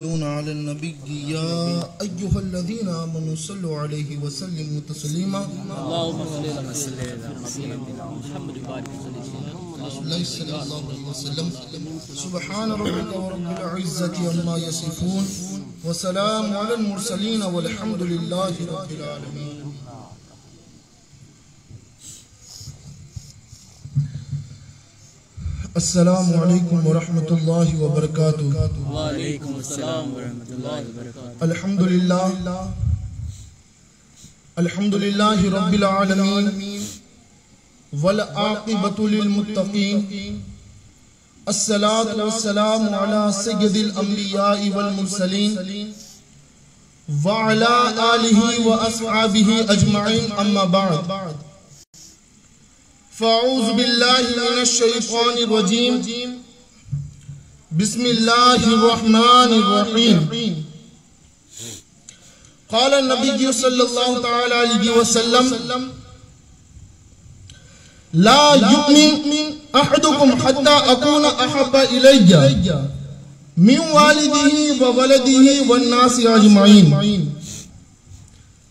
على النبي يا أيها الذين آمنوا صلوا عليه وسلموا تسليما اللهم صل على سيدنا محمد صلى الله عليه وسلم سبحان ربك ورب العزة عما يصفون وسلام على المرسلين والحمد لله رب العالمين. السلام علیکم ورحمۃ اللہ وبرکاتہ. وعلیکم السلام ورحمۃ اللہ وبرکاتہ. الحمد للہ رب العالمین والعاقبۃ للمتقین الصلاۃ والسلام علی سید الانبیاء والمرسلین وعلی آلہ واصحابہ اجمعین اما بعد فاعوذ باللہ من الشیطان الرجیم بسم اللہ الرحمن الرحیم. قال النبی صلی اللہ تعالی علیہ وسلم لا یؤمن احدکم حتی اکون احب الی من والدہ وولدہ والناس اجمعین.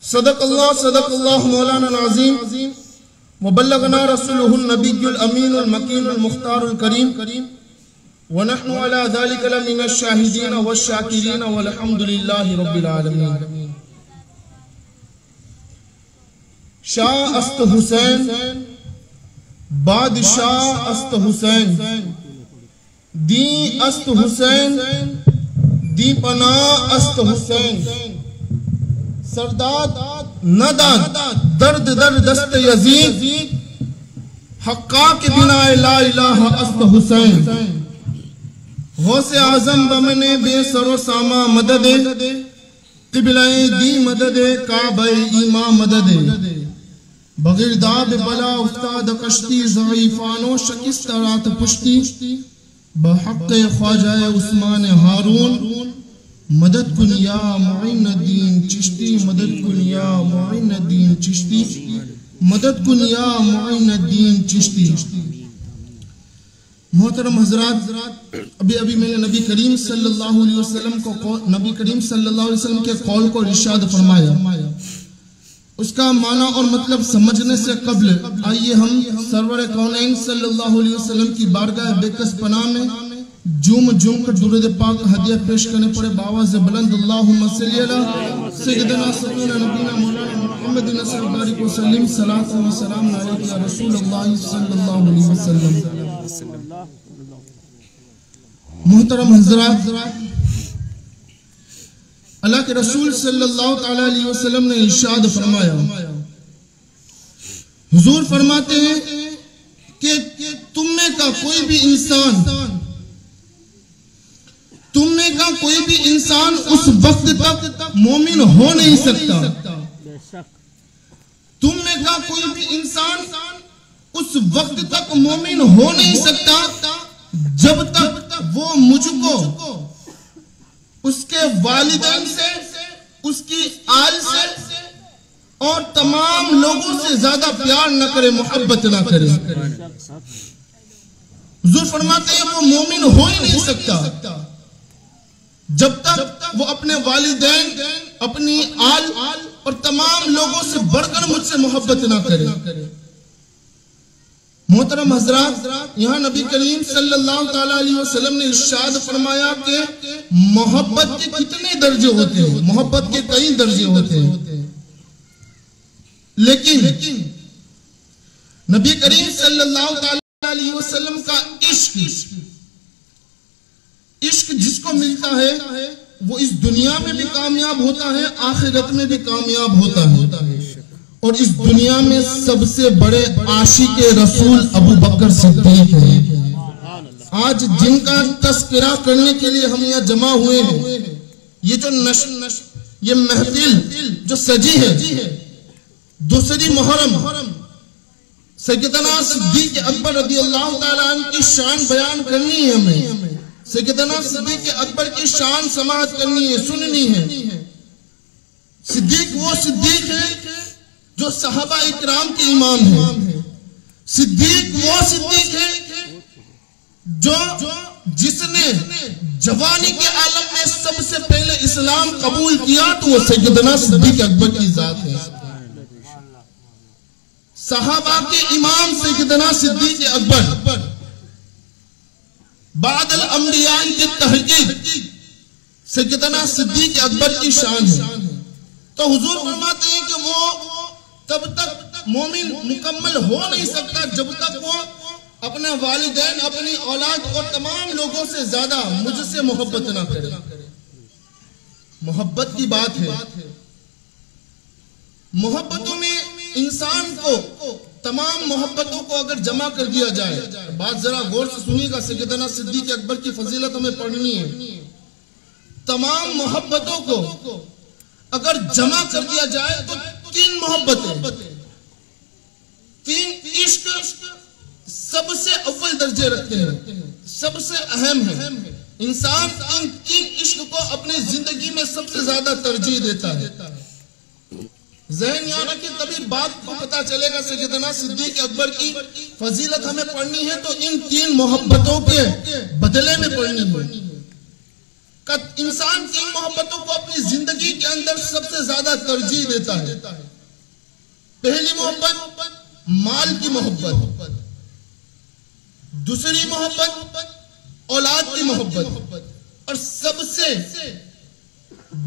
صدق اللہ مولانا العظیم وبلغنا رسوله النبي الأمين المكين المختار الكريم ونحن على ذلك لمن الشاهدين والشاكرين والحمد لله رب العالمين. شاہ است حسین بادشاہ است حسین دی است حسین دی پناہ است حسین سرداد نداد درد در دست یزید حقا کے بنا لا الہ است حسین. غوث اعظم بمن بے سر و ساما مدد قبلہ دی مدد کعبہ ایما مدد بغیر داب بلا افتاد کشتی ضعیفان و شکست رات پشتی بحق خواجہ عثمان ہارون مدد کن یا معین الدین چشتی مدد کن یا معین الدین چشتی مدد کن یا معین الدین چشتی. محترم حضرات، ابھی میں نے نبی کریم صلی اللہ علیہ وسلم کے قول کو ارشاد فرمایا. اس کا معنی اور مطلب سمجھنے سے قبل آئیے ہم سرور کونین صلی اللہ علیہ وسلم کی بارگاہ بےکس پناہ میں جوم کر درود پاک ہدیہ پیش کرنے پڑے باواز بلند. اللہم صلی علی سیدنا سیدنا نبینا مولانا محمد نصر بارک وسلم صلاۃ و سلام علیک یا رسول اللہ صلی اللہ علیہ وسلم. محترم حضرات، اللہ کے رسول صلی اللہ تعالی علیہ وسلم نے ارشاد فرمایا، حضور فرماتے ہیں کہ تم میں کا کوئی بھی انسان اس وقت تک مومن ہو نہیں سکتا. تم میں کا کوئی بھی انسان اس وقت تک مومن ہو نہیں سکتا جب تک وہ مجھ کو اس کے والدین سے، اس کی آل سے اور تمام لوگوں سے زیادہ پیار نہ کرے، محبت نہ کرے. حضور فرماتے ہیں وہ مومن ہو ہی نہیں سکتا جب تک وہ اپنے والدین، اپنی آل اور تمام لوگوں سے بڑھ کر مجھ سے محبت نہ کرے. محترم حضرات، یہاں نبی کریم صلی اللہ تعالی علیہ وسلم نے ارشاد فرمایا کہ محبت کے کتنے درجے ہوتے ہیں، محبت کے کئی درجے ہوتے ہیں، لیکن نبی کریم صلی اللہ تعالی علیہ وسلم کا عشق جس کو ملتا ہے وہ اس دنیا میں بھی کامیاب ہوتا ہے، آخرت میں بھی کامیاب ہوتا ہے. اور اس دنیا میں سب سے بڑے عاشق رسول ابو بکر صدیق ہیں. آج جن کا تذکرہ کرنے کے لیے ہم یہاں جمع ہوئے ہیں، یہ جو یہ محفل جو سجی ہے، دوسری محرم سیدنا صدیق اکبر رضی اللہ تعالیٰ عنہ کی شان بیان کرنی ہے. ہمیں سیدنا صدیق اکبر کی شان سماعت کرنی ہے، سننی ہے. صدیق وہ صدیق ہے جو صحابہ اکرام کے امام ہیں. صدیق وہ صدیق ہے جو جس نے جوانی کے عالم میں سب سے پہلے اسلام قبول کیا تو وہ سیدنا صدیق اکبر کی ذات ہے. صحابہ کے امام سیدنا صدیق اکبر بعد الانبیاء کی تحقیق سیدنا صدیق اکبر کی شان ہے. تو حضور فرماتے ہیں کہ وہ تب تک مومن مکمل ہو نہیں سکتا جب تک وہ اپنے والدین، اپنی اولاد اور تمام لوگوں سے زیادہ مجھ سے محبت نہ کرے. محبت کی بات ہے. محبتوں میں انسان کو تمام محبتوں کو اگر جمع کر دیا جائے، بات ذرا غور سے سنیے گا، سیدنا صدیق اکبر کی فضیلت ہمیں پڑھنی ہے. تمام محبتوں کو اگر جمع کر دیا جائے تو 3 محبتیں، 3 عشق سب سے اول درجے رکھتے ہیں، سب سے اہم ہے. انسان ان 3 عشق کو اپنی زندگی میں سب سے زیادہ ترجیح دیتا ہے. ذہن یہاں رکھیں، تبھی بات کو پتا چلے گا. سیدنا صدیق اکبر کی فضیلت ہمیں پڑھنی ہے تو ان 3 محبتوں کے بدلے میں پڑھنی ہے. انسان 3 محبتوں کو اپنی زندگی کے اندر سب سے زیادہ ترجیح دیتا ہے. پہلی محبت مال کی محبت، دوسری محبت اولاد کی محبت، اور سب سے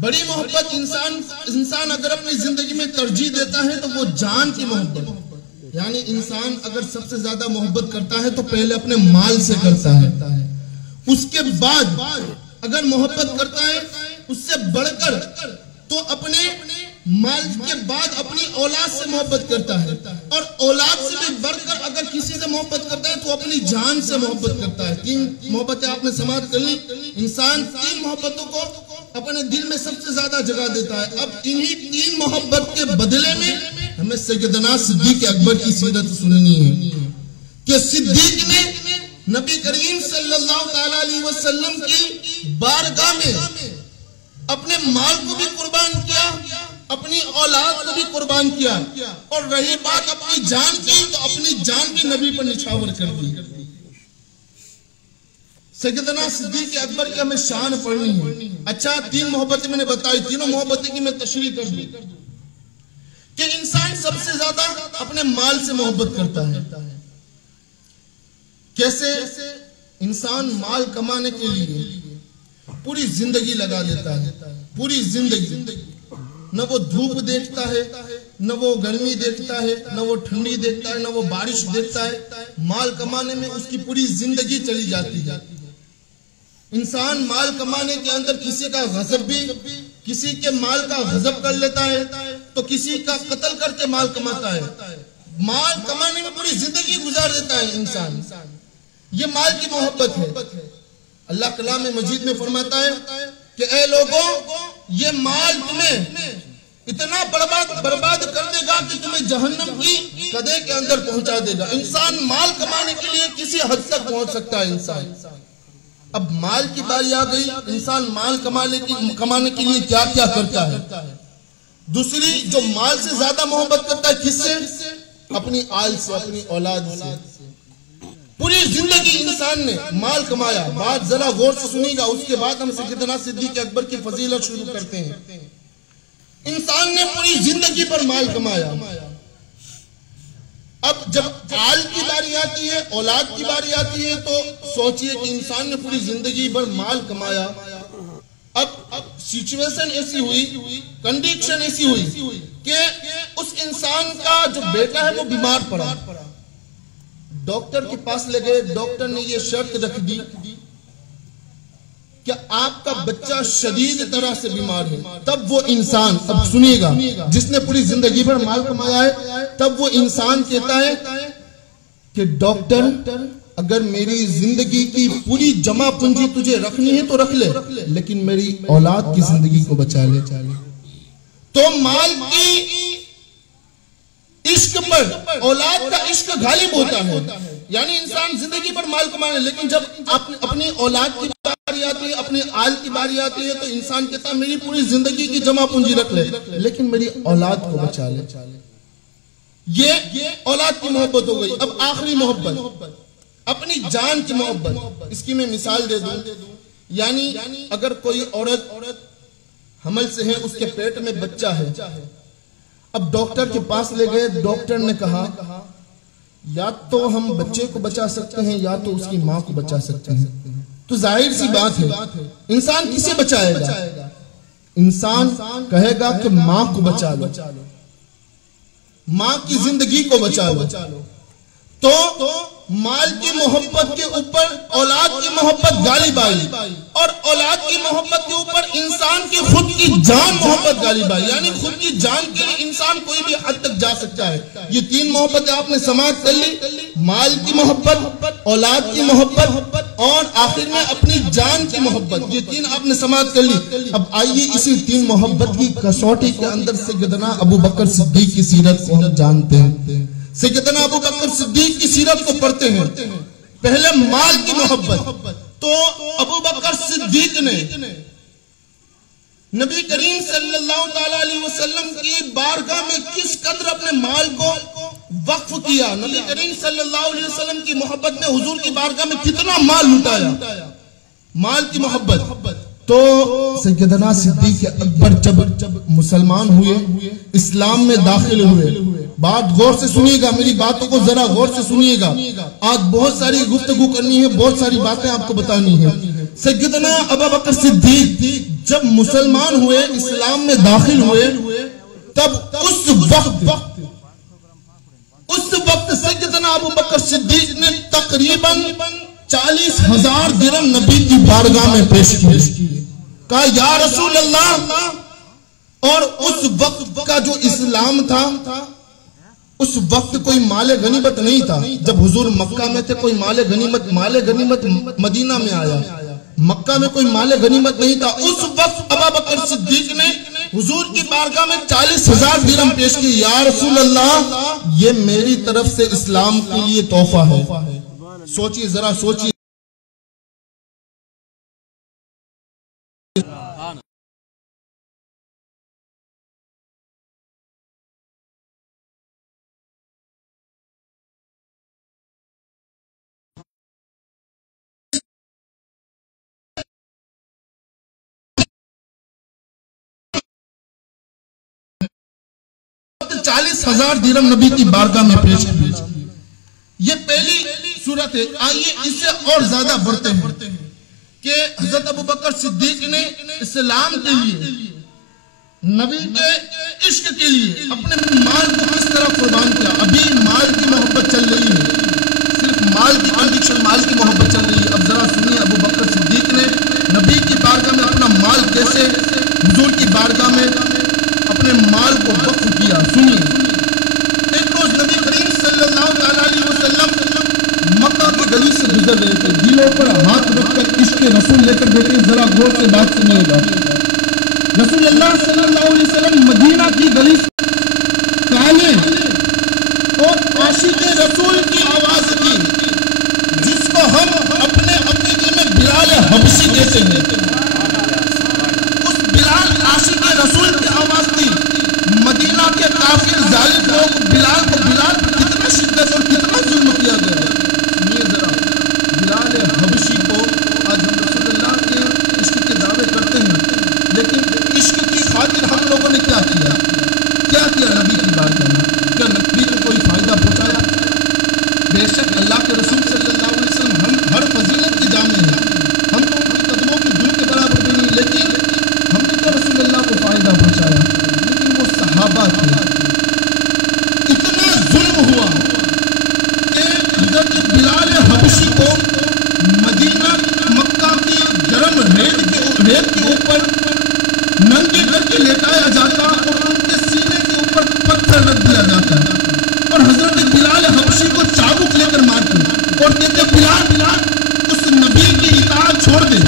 بڑی محبت انسان اگر اپنی زندگی میں ترجیح دیتا ہے تو وہ جان کی محبت. یعنی انسان اگر سب سے زیادہ محبت کرتا ہے تو پہلے اپنے مال سے کرتا ہے، اس کے بعد اگر محبت کرتا ہے اس سے بڑھ کر تو اپنے مال کے بعد اپنی اولاد سے محبت کرتا ہے، اور اولاد سے بھی بڑھ کر اگر کسی سے محبت کرتا ہے تو اپنی جان سے محبت کرتا ہے. 3 محبتیں آپ نے سماعت کر لی. انسان 3 محبتوں کو اپنے دل میں سب سے زیادہ جگہ دیتا ہے. اب انہی 3 محبت کے بدلے میں ہمیں سیدنا صدیق اکبر کی سیرت سننی ہے کہ صدیق نے نبی کریم صلی اللہ تعالیٰ علیہ وسلم کی بارگاہ میں اپنے مال کو بھی قربان کیا، اپنی اولاد کو بھی قربان کیا، اور رہی بات اپنی جان کی تو اپنی جان بھی نبی پر نچھاور کر دی. سیدنا صدیق اکبر کی ہمیں شان پڑھنی ہے. اچھا 3 محبتیں میں نے بتائی، تینوں محبتیں کی میں تشریح کر دی کہ انسان سب سے زیادہ اپنے مال سے محبت کرتا ہے. کیسے؟ انسان مال کمانے کے لیے پوری زندگی لگا دیتا ہے، پوری زندگی. نہ وہ دھوپ دیکھتا ہے، نہ وہ گرمی دیکھتا ہے، نہ وہ ٹھنڈی دیکھتا ہے، نہ وہ بارش دیکھتا ہے. مال کمانے میں اس کی پوری زندگی چلی جاتی ہے. انسان مال کمانے کے اندر کسی کا غضب بھی، کسی کے مال کا غضب کر لیتا ہے تو کسی کا قتل کر کے مال کماتا ہے. مال کمانے میں پوری زندگی گزار دیتا ہے انسان. یہ مال کی محبت ہے. اللہ کلام مجید میں فرماتا ہے کہ اے لوگوں، یہ مال تمہیں اتنا برباد کر دے گا کہ تمہیں جہنم کی قدے کے اندر پہنچا دے گا. انسان مال کمانے کے لیے کسی حد تک پہنچ سکتا ہے انسان. اب مال کی باری آ گئی، انسان مال کمانے کے لیے کیا کیا کرتا ہے. دوسری جو مال سے زیادہ محبت کرتا ہے، کس سے؟ اپنی آل سے، اپنی اولاد سے. پوری زندگی انسان نے مال کمایا. بات ذرا غور سے سنی گا، اس کے بعد ہم سیدنا صدیق اکبر کی فضیلت شروع کرتے ہیں. انسان نے پوری زندگی پر مال کمایا. اب جب آل کی باری آتی ہے، اولاد کی باری آتی ہے، تو سوچئے کہ انسان نے پوری زندگی پر مال کمایا. اب سچویشن ایسی ہوئی، کنڈیشن ایسی ہوئی کہ اس انسان کا جو بیٹا ہے وہ بیمار پڑا. ڈاکٹر کے پاس لے گئے. ڈاکٹر نے یہ شرط رکھ دی کہ آپ کا بچہ شدید طرح سے بیمار ہے. تب وہ انسان، اب سنیے گا، جس نے پوری زندگی پر مال کمایا ہے، تب وہ انسان کہتا ہے کہ ڈاکٹر اگر میری زندگی کی پوری جمع پونجی تجھے رکھنی ہے تو رکھ لے، لیکن میری اولاد کی زندگی کو بچا لے. تو مال کی عشق پر اولاد کا عشق غالب ہوتا ہے. یعنی انسان زندگی پر مال کمانے، لیکن جب اپنی اولاد کی باری آتی ہے، اپنی آل کی باری آتی ہے، تو انسان کہتا ہے میری پوری زندگی کی جمع پونجی رکھ لے، لیکن میری اولاد کو بچا لے. یہ اولاد کی محبت ہو گئی. اب آخری محبت، اپنی جان کی محبت. اس کی میں مثال دے دوں. یعنی اگر کوئی عورت حمل سے ہے, اس کے پیٹ میں بچہ ہے, اب ڈاکٹر کے پاس لے گئے, ڈاکٹر نے کہا یا تو ہم بچے کو بچا سکتے ہیں یا تو اس کی ماں کو بچا سکتے ہیں. تو ظاہر سی بات ہے انسان کسے بچائے گا؟ انسان کہے گا کہ ماں کو بچا لو, ماں کی زندگی کو بچا لو. تو مال کی محبت کے اوپر اولاد کی محبت غالب آئی, اور اولاد کی محبت کے اوپر انسان کی خود کی جان محبت غالب آئی. یعنی خود کی جان کے لیے انسان کوئی بھی حد تک جا سکتا ہے. یہ تین محبتیں آپ نے سماعت کر لی, مال کی محبت, اولاد کی محبت اور آخر میں اپنی جان کی محبت. یہ تین آپ نے سماعت کر لی. اب آئیے اسی تین محبت کی کسوٹی کے اندر سیدنا ابو بکر صدیق کی سیرت کو ہم جانتے ہیں. سیدنا ابو بکر صدیق کی سیرت کو پڑھتے ہیں. پہلے مال کی محبت. تو ابو بکر صدیق نے نبی کریم صلی اللہ تعالیٰ علیہ وسلم کی بارگاہ میں کس قدر اپنے مال کو وقف کیا. نبی کریم صلی اللہ علیہ وسلم کی محبت میں حضور کی بارگاہ میں کتنا مال لٹایا. مال کی محبت. تو سیدنا صدیق اکبر جب مسلمان ہوئے, اسلام میں داخل ہوئے, بات غور سے سنیے گا, میری باتوں کو ذرا غور سے سنیے گا. آج بہت ساری گفتگو کرنی ہے, بہت ساری باتیں آپ کو بتانی ہیں. سیدنا ابو بکر صدیق جب مسلمان ہوئے, اسلام میں داخل ہوئے, تب اس وقت سیدنا ابو بکر صدیق نے تقریباً 40,000 درہم نبی کی بارگاہ میں پیش کیے. کہا یا رسول اللہ. اور اس وقت کا جو اسلام تھا, اس وقت کوئی مال غنیمت نہیں تھا. جب حضور مکہ میں تھے کوئی مال غنیمت مدینہ میں آیا, مکہ میں کوئی مال غنیمت نہیں تھا. اس وقت ابو بکر صدیق نے حضور کی بارگاہ میں 40,000 درہم پیش کی. یا رسول اللہ, یہ میری طرف سے اسلام کے لیے تحفہ ہے. سوچیے, ذرا سوچیے. چالیس ہزار درہم نبی کی بارگاہ میں پیش کی. یہ پہلی صورت ہے. آئیے اس سے اور زیادہ بڑھتے ہیں کہ حضرت ابو بکر صدیق نے اسلام کے لیے, نبی کے عشق کے لیے اپنے مال کو کس طرح قربان کیا. ابھی مال کی محبت چل رہی ہے, صرف مال کی کنڈیشن, مال کی محبت چل رہی ہے. اب ذرا سنیے ابو بکر صدیق نے نبی کی بارگاہ میں اپنا مال کیسے, حضور کی بارگاہ میں اپنے مال کو وقف کیا. سنیے, ایک روز نبی کریم صلی اللہ علیہ وسلم مکہ کی گلی سے گزر رہے تھے, دلوں پر ہاتھ رکھ کر عشق رسول لے کر بیٹھے. ذرا غور سے بات سنیے گا. رسول اللہ صلی اللہ علیہ وسلم مدینہ کی گلی سے کانے اور عاشق رسول کی آواز کی, جس کو ہم اپنے عقیدے میں بلال حبشی کہتے ہیں. اس بلال عاشق رسول کی آواز تھی. مدینہ کے کافر ظالم لوگ بلال پر کتنا شدت اور کتنا ظلم کیا گیا. سنیے ذرا, بلال حبشی کو آج ہم رسول اللہ کے عشق کے دعوے کرتے ہیں, لیکن عشق کی خاطر ہم لوگوں نے کیا کیا نبی کی بارگاہ میں. کیا نبی کو کوئی فائدہ پہنچایا؟ بے شک اللہ کے رسول صلی اللہ علیہ وسلم ہم ہر فضیلت کے جامع ہیں, ہم تو ان کے قدموں کی دھول کے برابر بھی نہیں, لیکن ہم نے تو رسول اللہ کو فائدہ پہنچایا. لیکن وہ صحابہ تھے, اتنا ظلم ہوا کہ حضرت بلال حبشی کو مدینہ مکہ کی گرم ریت کے اوپر ننگے کر کے لیٹایا جاتا اور ان کے سینے کے اوپر پتھر رکھ دیا جاتا, اور حضرت بلال حبشی کو چابک لے کر مارتے اور کہتے بلال اس نبی کی اطاعت چھوڑ دے,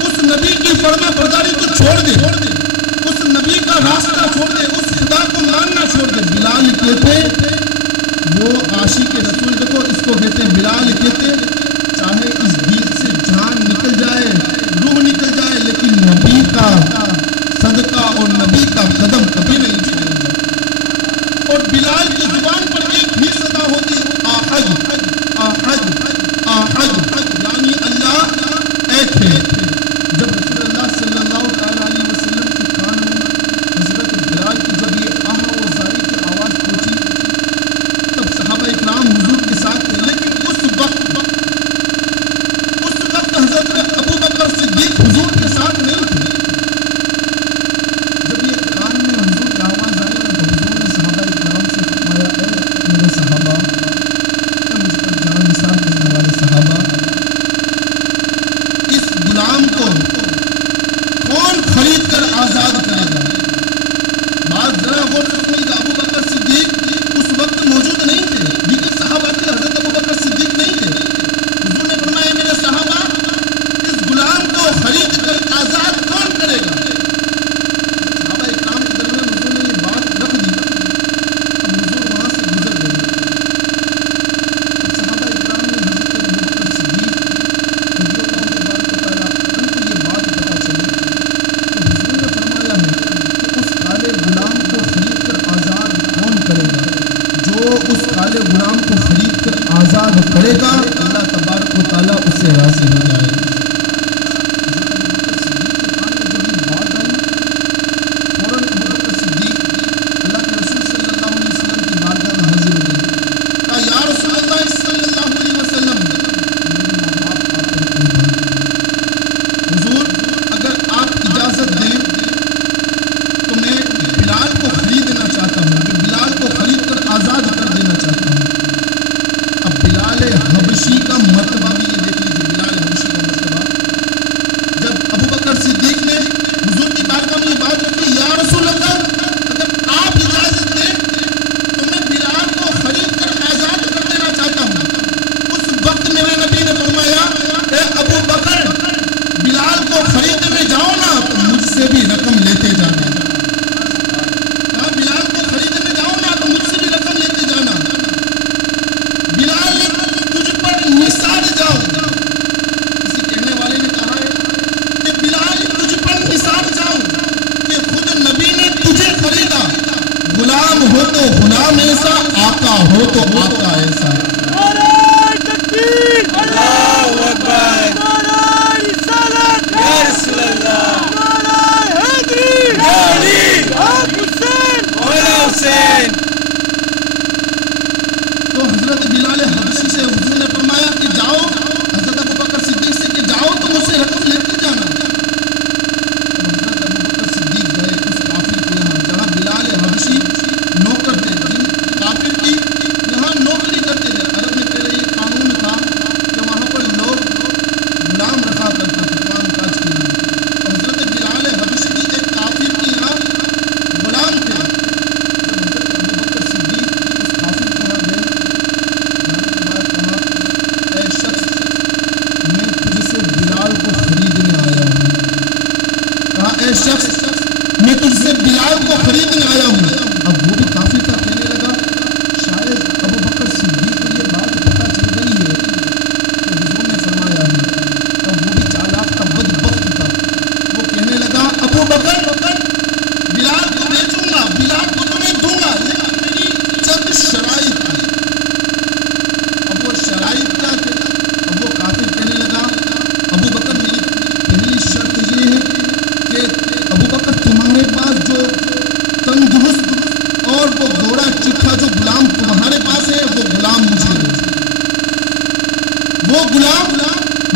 اس نبی کی فرما برداری کو چھوڑ دے, اس نبی کا راستہ چھوڑ دے, اس خدا کو ماننا چھوڑ دے. بلال کہتے, وہ عاشق رسول, دیکھو اس کو کہتے بلال کہتے, چاہے اس دل سے جان نکل جائے, روح نکل جائے, لیکن نبی کا صدقہ اور نبی کا قدم کبھی نہیں چھوڑیں گے. اور بلال کی زبان پر ایک ہی صدا ہوتی, آحد آحد کرے گا اللہ تبارک و تعالیٰ اس سے راضی ہو جائے گا۔ غلام ایسا آقا ہو تو آقا ایسا۔ نعرہ تکبیر، اللہ اکبر، نعرہ رسالت، یا رسول اللہ، نعرہ حیدری، یا علی، آپ حسین، مولا حسین۔ تو حضرت بلال حبشی سے حضور نے فرمایا کہ جاؤ، حضرت ابوبکر صدیق سے کہ جاؤ تو مجھ سے رقم لیتے جانا۔ حضرت ابوبکر صدیق گئے اس کافر کے یہاں جہاں بلال حبشی نوکر تھے، جن کافر کی یہاں نوکری کرتے تھے۔ عرب میں پہلے یہ قانون تھا کہ وہاں پر لوگ غلام رکھا کرتے تھے کام کاج کے لیے۔ حضرت بلال حبشی بھی ایک کافر کے یہاں غلام تھے۔ جب حضرت ابوبکر صدیق اس کافر کے یہاں گئے، جانے کے بعد کہا اے شخص میں تجھ سے بلال کو خریدنے آیا ہوں۔ کہا اے شخص میں تجھ سے بلال کو خریدنے آیا ہوں۔ اب وہ بھی کافر تھا، کہنے لگا شاید ابوبکر صدیق کو یہ بات پتہ چل گئی ہے کہ حضور نے فرمایا ہے۔ اب وہ بھی چالاک تھا، بدبخت تھا، وہ کہنے لگا ابوبکر بلال کو بیچوں گا، بلال کو تمہیں دوں گا، لیکن میری چند شرائط ہیں۔ اب وہ شرائط کیا تھے؟ اب وہ کافر کہنے لگا ابوبکر میری پہلی شرط یہ ہے کہ ابوبکر تمہارے پاس جو تندرست اور وہ گھوڑا چٹھا جو غلام تمہارے پاس ہے وہ غلام مجھے دو، وہ غلام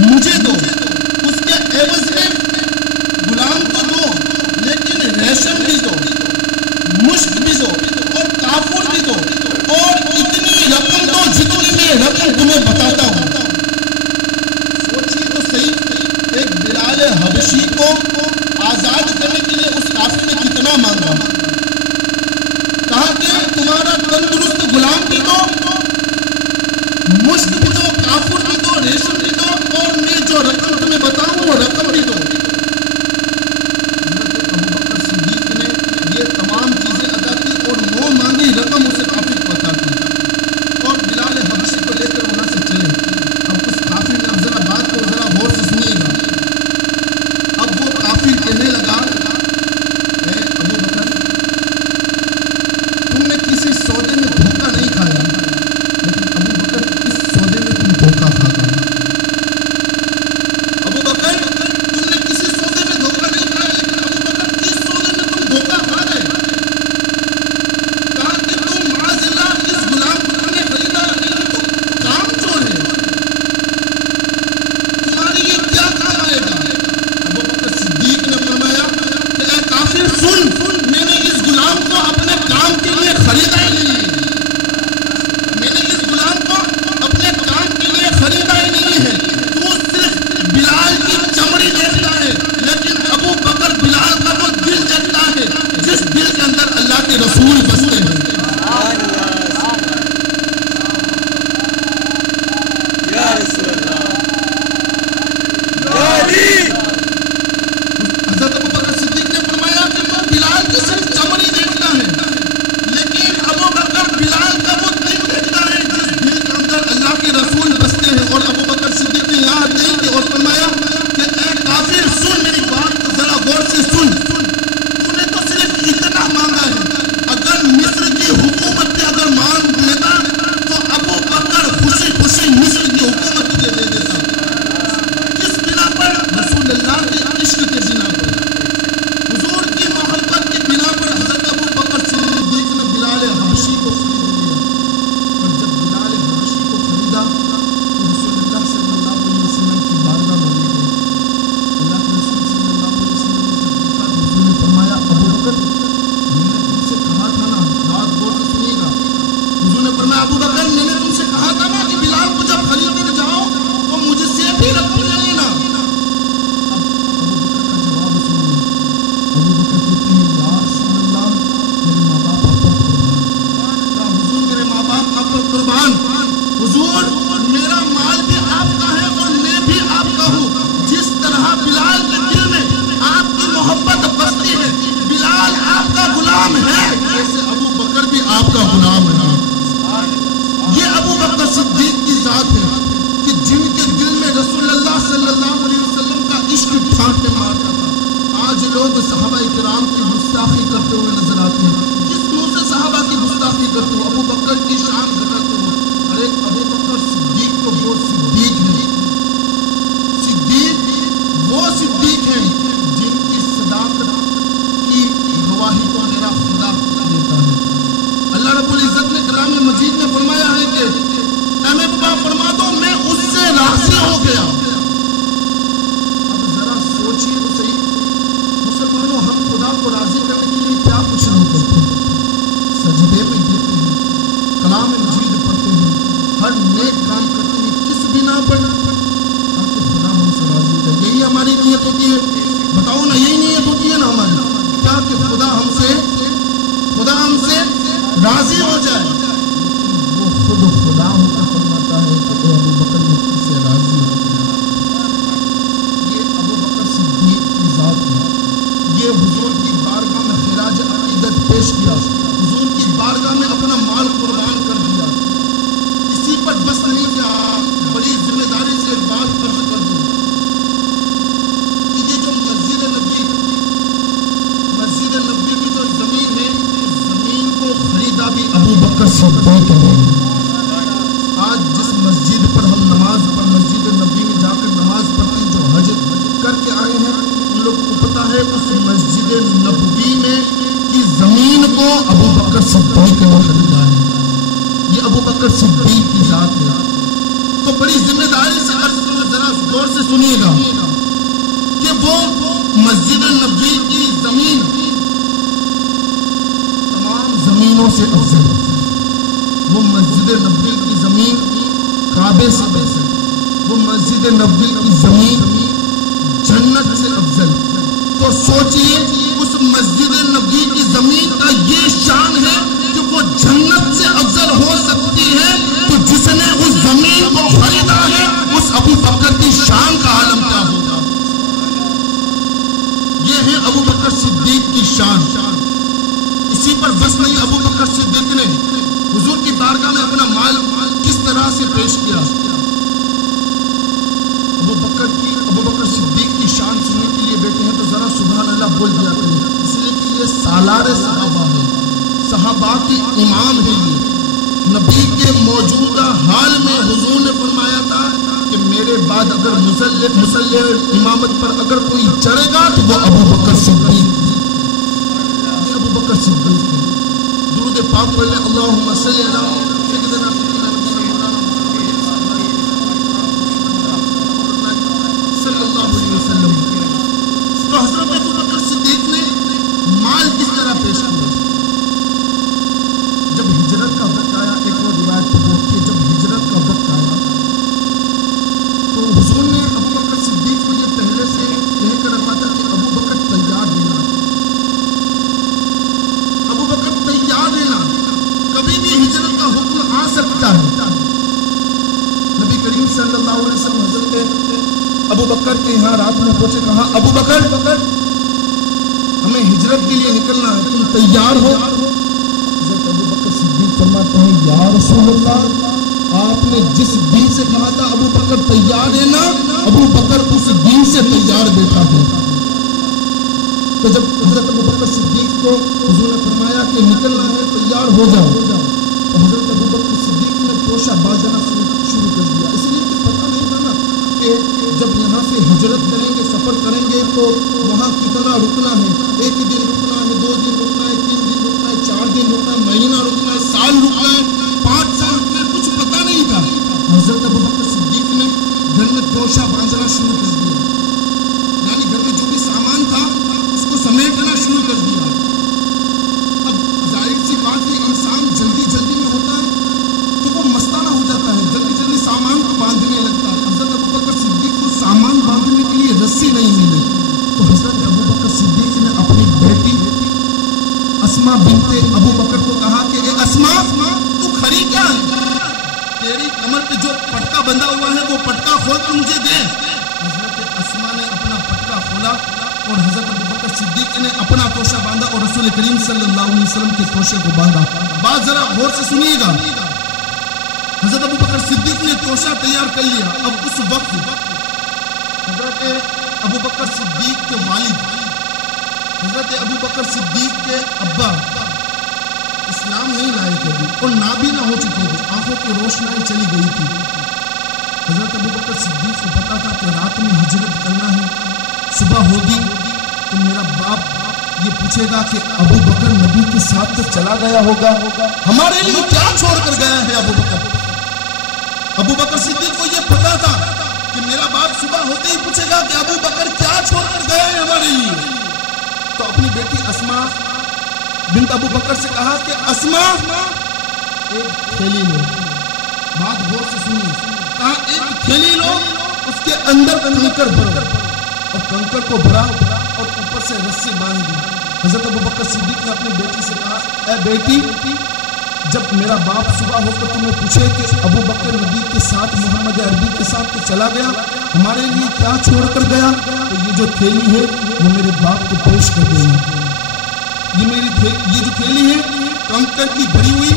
مجھے دو، اس کے عوض میں غلام تو دو لیکن ریشم بھی دو، مشک بھی دو اور کافور بھی دو، اور اتنی رقم دو جتنی میں رقم تمہیں بتاتا ہوں۔ سوچیے تو صحیح، ایک بلال حبشی کو آزاد کرنے کے لیے اس کافر نے کتنا مانگا۔ کہا کہ تمہارا تندرست غلام بھی دو، مشک بھی دو، کافر بھی دو، ریشم بھی گستاخی کرتے ہوئے نظر آتے ہیں. کس منہ سے صحابہ کی گستاخی کرتے ہو؟ ابو بکر کی شان گھٹاتے ہو. ارے ابو بکر صدیق تو وہ صدیق ہیں. صدیق وہ صدیق ہیں جن کی صداقت کی گواہی تو میرا خدا دیتا ہے. اللہ رب العزت نے کلام مجید میں فرمایا ہے کہ اے میں بابا فرما دو میں اس سے راضی ہو گیا. اب ذرا سوچئے تو صحیح مسلمانوں، ہم خدا کو راضی کرنے کے لیے کیا کچھ نہیں کرتے. سجدے میں دیتے ہیں، کلام مجید پڑھتے ہیں، ہر نیک کام کرتے ہیں. کس بنا پر؟ تاکہ خدا ہم سے راضی ہو جائے. یہی ہماری نیت ہوتی ہے. بتاؤ نا، یہی نیت ہوتی ہے نا ہماری، کیا کہ خدا ہم سے راضی ہو جائے. لیکن وہ خود خدا ہو کر فرماتا ہے کہ اے ابو بکر میں تم سے راضی ہو گیا. یہ ابو بکر صدیق کی ذات ہے. یہ حضور کی بارگاہ میں خراج عقیدت پیش کیا، حضور کی بارگاہ میں اپنا مال قربان کر دیا. اسی پر بس نہیں کیا، بڑی ذمہ داری سے ایک بات عرض کر دوں کہ یہ جو مسجد نبوی کی جو زمین ہے، اس زمین کو خریدا بھی ابو بکر صدیق نے. آج جس مسجد پر ہم نماز پر مسجد نبوی میں جا کر نماز پڑھتے ہیں، جو حج کر کے آئے ہیں، ان لوگوں کو پتا ہے اس مسجد نبوی میں کی زمین کو ابو بکر صدیق نے خریدا ہے. یہ ابو بکر صدیق کی ذات ہے. تو بڑی ذمہ داری سے عرض کرنا، ذرا غور سے سنیے گا کہ وہ مسجد نبوی کی زمین تمام زمینوں سے افضل، وہ مسجد نبوی کی زمین کعبے سے افضل، وہ مسجد نبوی کی زمین جنت سے افضل. تو سوچئے اس مسجد نبوی کی زمین کا یہ شان ہے کہ وہ جنت سے افضل ہو سکتی ہے. تو جس نے اس زمین کو خریدا ہے، اس ابو بکر کی شان کا عالم کیا ہوگا. یہ ہے ابو بکر صدیق کی شان. اسی پر بس نہیں، ابو بکر صدیق نے حضور کی بارگاہ میں اپنا مال کس طرح سے پیش کیا. ابو بکر صدیق کی شان سننے کے لیے بیٹھے ہیں تو ذرا سبحان اللہ بول دیا کریں، اس لیے کہ یہ سالار صحابہ ہے، صحابہ کے امام ہے. یہ نبی کے موجودہ حال میں حضور نے فرمایا تھا کہ میرے بعد اگر مصلی امامت پر اگر کوئی چڑھے گا تو وہ ابو بکر صدیق. یہ ابو بکر صدیق ہے. درود پاک پڑھ لیں، اللہم صلی علی سیدنا صلی اللہ علیہ وسلم. تو حضرت ابو بکر صدیق نے مال کس طرح پیش کیا. جب ہجرت کا وقت آیا، ایک اور روایت کو دیکھیے، جب ہجرت کا وقت آیا تو حضور نے ابو بکر صدیق کو یہ پہلے سے کہہ کر رکھا تھا کہ ابو بکر تیار رہنا، ابو بکر تیار رہنا، کبھی بھی ہجرت کا حکم آ سکتا ہے. نبی کریم صلی اللہ علیہ وسلم حضرت ابو بکر کے یہاں رات میں پہنچے، کہا ابو بکر ہمیں ہجرت کے لیے نکلنا ہے، تم تیار ہو؟ حضرت ابو بکر صدیق فرماتے ہیں یا رسول اللہ، آپ نے جس دن سے کہا تھا ابو بکر تیار ہے نا، ابو بکر اس دن سے تیار بیٹھا ہے. تو جب حضرت ابو بکر صدیق کو حضور نے فرمایا کہ نکلنا ہے، تیار ہو جاؤ، تو حضرت ابو بکر صدیق نے توشہ بازنا شروع کر دیا. اس لیے کہ پتہ نہیں تھا نا کہ جب یہاں سے ہجرت کریں گے، سفر کریں گے تو وہاں کتنا رکنا ہے. ایک دن رکنا ہے، 2 دن رکنا ہے، 3 دن رکنا ہے، 4 دن رکنا ہے، مہینہ رکنا ہے، سال رکنا ہے، 5 سال رکنا ہے، کچھ پتہ نہیں تھا. حضرت ابو بکر صدیق نے گھر میں توشہ باندھنا شروع کر دیا، یعنی گھر میں جو بھی سامان تھا اس کو سمیٹنا شروع کر دیا. اب ظاہر سی بات ہے، انسان جلدی میں ہوتا ہے تو وہ مستانہ ہو جاتا ہے، جلدی سامان کو باندھنے لگتا ہے. حضرت ابو بکر صدیق کو سامان باندھنے کے لیے رسی نہیں ملی، تو حضرت ابو بکر صدیق نے اپنی بیٹی اسما بنت ابو بکر کو کہا کہ اے اسما، تو کھڑی کیا ہے؟ تیری کمر پہ جو پٹکا بندھا ہوا ہے وہ پٹکا کھول کر مجھے دے. حضرت اسما نے اپنا پٹکا کھولا اور حضرت ابو بکر صدیق نے اپنا توشہ باندھا اور رسول کریم صلی اللہ علیہ وسلم کے توشے کو باندھا. بات ذرا غور سے سنیے گا. حضرت ابو بکر صدیق نے توشہ تیار کر لیا. اب اس وقت حضرت ابو بکر صدیق کے والد حضرت ابو بکر صدیق کے ابا اسلام نہیں لائے کبھی اور نابینا ہو چکے تھے، آنکھوں کی روشنائی چلی گئی تھی۔ حضرت ابو بکر صدیق کو پتا تھا کہ رات میں ہجرت کرنا ہے، صبح ہوگی تو میرا باپ یہ پوچھے گا کہ ابو بکر نبی کے ساتھ تو چلا گیا ہوگا، ہمارے لیے کیا چھوڑ کر گیا ہے ابو بکر۔ ابو بکر صدیق کو یہ پتا تھا کہ میرا باپ صبح ہوتے ہی پوچھے گا کہ ابو بکر کیا چھوڑ کر گیا ہے ہمارے لیے۔ تو اپنی بیٹی اسما بنت ابو بکر سے کہا کہ اسما ایک تھیلی لو، بات غور سے سنیے، کہا ایک تھیلی لو، اس کے اندر کنکر بھرو، اور کنکر کو بھرا اور اوپر سے رسی باندھ دی۔ حضرت ابو بکر صدیق نے اپنی بیٹی سے کہا اے بیٹی، جب میرا باپ صبح ہو کر تمہیں پوچھے کہ ابو بکر نبی کے ساتھ محمد عربی کے ساتھ تو چلا گیا، ہمارے لیے کیا چھوڑ کر گیا، تو یہ جو تھیلی ہے وہ میرے باپ کو پیش کر دینا، یہ جو تھیلی ہے کنکر کی بھری ہوئی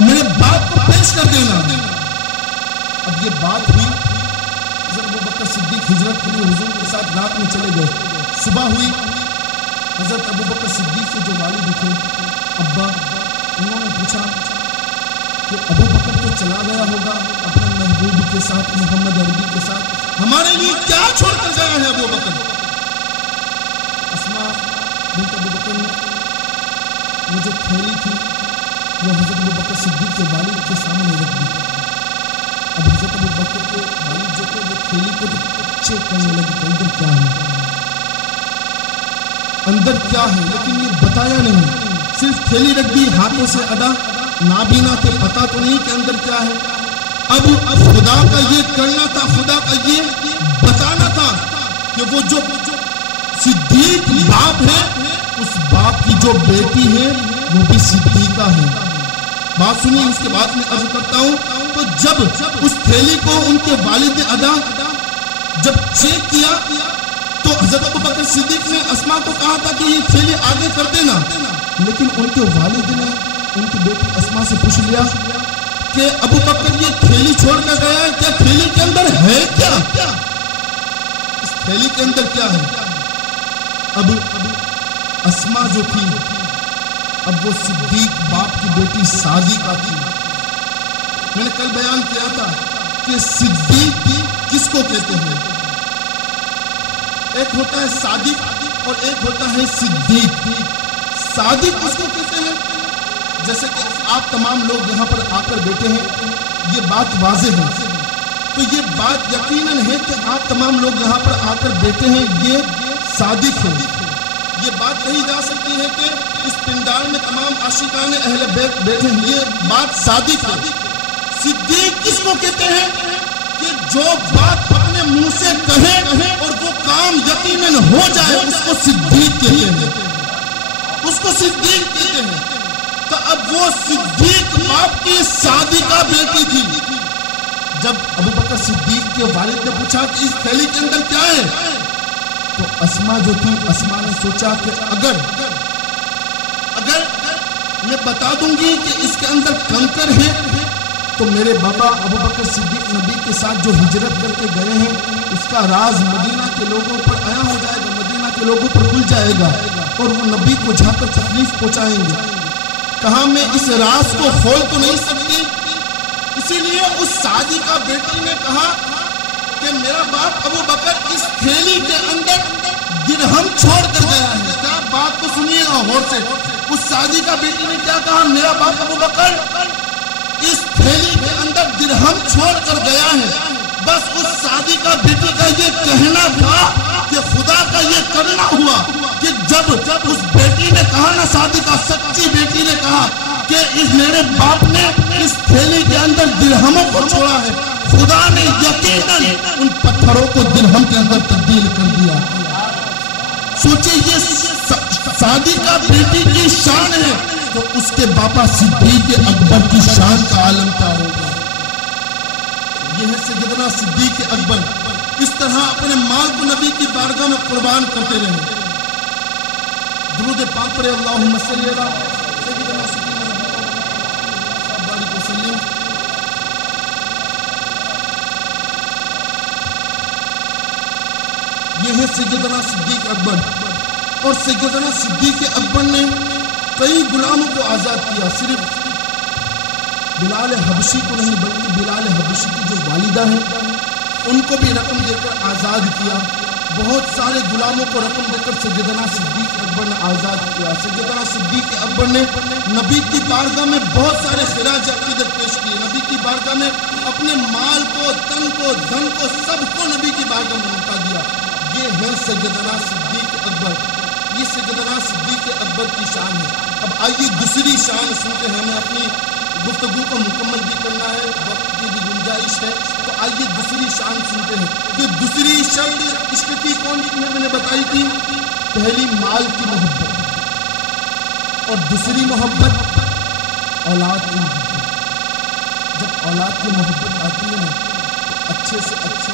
میرے باپ کو پیش کر دینا۔ اب یہ بات ہوئی، حضرت ابو بکر صدیق ہجرت کے لیے حضور کے ساتھ رات میں چلے گئے۔ صبح ہوئی، حضرت ابو بکر صدیق کے جو والد تھے ابا، انہوں نے پوچھا کہ ابو بکر تو چلا گیا ہوگا اپنے محبوب کے ساتھ محمد عربی کے ساتھ، ہمارے لیے کیا چھوڑ کر گیا ہے ابو بکر۔ اسما بنت ابو بکر نے وہ جو تھیلی تھی وہ حضرت ابو بکر صدیق کے والد کے سامنے رکھ دی۔ اب حضرت ابو بکر کے والد جو تھے وہ تھیلی کو چیک کرنے لگے کہ اندر کیا ہے، لیکن یہ بتایا نہیں، صرف تھیلی رکھ دی، ہاتھوں سے ادا، نابینا تھے، پتا تو نہیں کہ اندر کیا ہے۔ اب خدا کا یہ کرنا تھا، خدا کا یہ بتانا تھا کہ وہ جو صدیق باپ ہے، اس باپ کی جو بیٹی ہے وہ بھی صدیقہ ہے۔ بات سنیے، اس کے بعد میں عرض کرتا ہوں، تو جب اس تھیلی کو ان کے والد ادا جب چیک کیا تو حضرت ابو بکر صدیق نے اسما کو کہا تھا کہ یہ تھیلی آگے کر دینا، لیکن ان کے والد نے ان کی بیٹی اسما سے پوچھ لیا کہ ابو بکر یہ تھیلی چھوڑ کر گیا ہے، کیا تھیلی کے اندر ہے کیا، اس تھیلی کے اندر کیا ہے۔ اب اسما جو تھی، اب وہ صدیق باپ کی بیٹی صادقہ تھی۔ میں نے کل بیان کیا تھا کہ صدیق کس کو کہتے ہیں، ایک ہوتا ہے صادق اور ایک ہوتا ہے صدیق۔ صادق اس کو کہتے ہیں، جیسے کہ آپ تمام لوگ یہاں پر آ کر بیٹھے ہیں، یہ بات واضح ہے، تو یہ بات یقیناً ہے کہ آپ تمام لوگ یہاں پر آ کر بیٹھے ہیں، یہ صادق ہے۔ یہ بات کہی جا سکتی ہے کہ اس پنڈال میں تمام عاشقان اہل بیت بیٹھے ہیں، یہ بات صادق ہے۔ صدیق کس کو کہتے ہیں کہ جو بات اپنے منہ سے کہے اور وہ کام یقیناً ہو جائے، اس کو صدیق کہتے ہیں، اس کو صدیق کہتے ہیں۔ تو اب وہ صدیق باپ کی صادقہ بیٹی تھی۔ جب ابو بکر صدیق کے والد نے پوچھا کہ اس تھیلی کے اندر کیا ہے، تو اسما جو تھی، اسما نے سوچا کہ اگر میں بتا دوں گی کہ اس کے اندر کنکر ہے تو میرے بابا ابو بکر صدیق نبی کے ساتھ جو ہجرت کر کے گئے ہیں، اس کا راز مدینہ کے لوگوں پر آیا ہو جائے گا، مدینہ کے لوگوں پر کھل جائے گا اور وہ نبی کو جا کر تکلیف پہنچائیں گے۔ کہا میں اس راز کو کھول تو نہیں سکتی، اسی لیے اس صادقہ بیٹی نے کہا کہ میرا باپ ابو بکر اس تھیلی کے اندر درہم چھوڑ کر گیا ہے۔ کیا بات کو سنیے گا غور سے، اس صادقہ بیٹی نے کیا کہا، میرا باپ ابو بکر اس تھیلی کے اندر درہم چھوڑ کر گیا ہے۔ بس اس صادقہ بیٹی کا یہ کہنا تھا کہ خدا کا یہ کرنا ہوا کہ جب اس بیٹی نے کہا نا، صادقہ سچی بیٹی نے کہا کہ اس میرے باپ نے اس تھیلی کے اندر درہموں کو چھوڑا ہے، خدا نے یقیناً ان پتھروں کو درہم کے اندر تبدیل کر دیا۔ سوچیں یہ صادقہ بیٹی کی شان ہے، تو اس کے باپا صدیق اکبر کی شان کا عالم کیا ہوگا۔ یہ ہے سیدنا صدیق اکبر، اس طرح اپنے مال کو نبی کی بارگاہ میں قربان کرتے رہے۔ درود پاک پڑھے، اللہم صلی علی سیدنا بارک وسلم۔ یہ ہے سیدنا صدیق اکبر، اور سیدنا صدیق اکبر نے کئی غلاموں کو آزاد کیا، صرف بلال حبشی کو نہیں بلکہ بلال حبشی کی جو والدہ ہیں ان کو بھی رقم دے کر آزاد کیا، بہت سارے غلاموں کو رقم دے کر سیدنا صدیق اکبر نے آزاد کیا۔ سیدنا صدیق اکبر نے نبی کی بارگاہ میں بہت سارے خراج عقیدت پیش کیے، نبی کی بارگاہ میں اپنے مال کو، تن کو، دھن کو، سب کو نبی کی بارگاہ میں لوٹا دیا۔ یہ ہے سیدنا صدیق اکبر، یہ سیدنا صدیق اکبر کی شان ہے۔ اب آئیے دوسری شان سنتے ہیں، ہمیں اپنی گفتگو کو مکمل بھی کرنا ہے، وقت کی بھی گنجائش ہے، تو آئیے دوسری شان سنتے ہیں کہ دوسری شرط عشق کی کون سی میں نے بتائی تھی؟ پہلی مال کی محبت، اور دوسری محبت اولاد کی محبت۔ جب اولاد کی محبت آتی ہے نا تو اچھے سے اچھے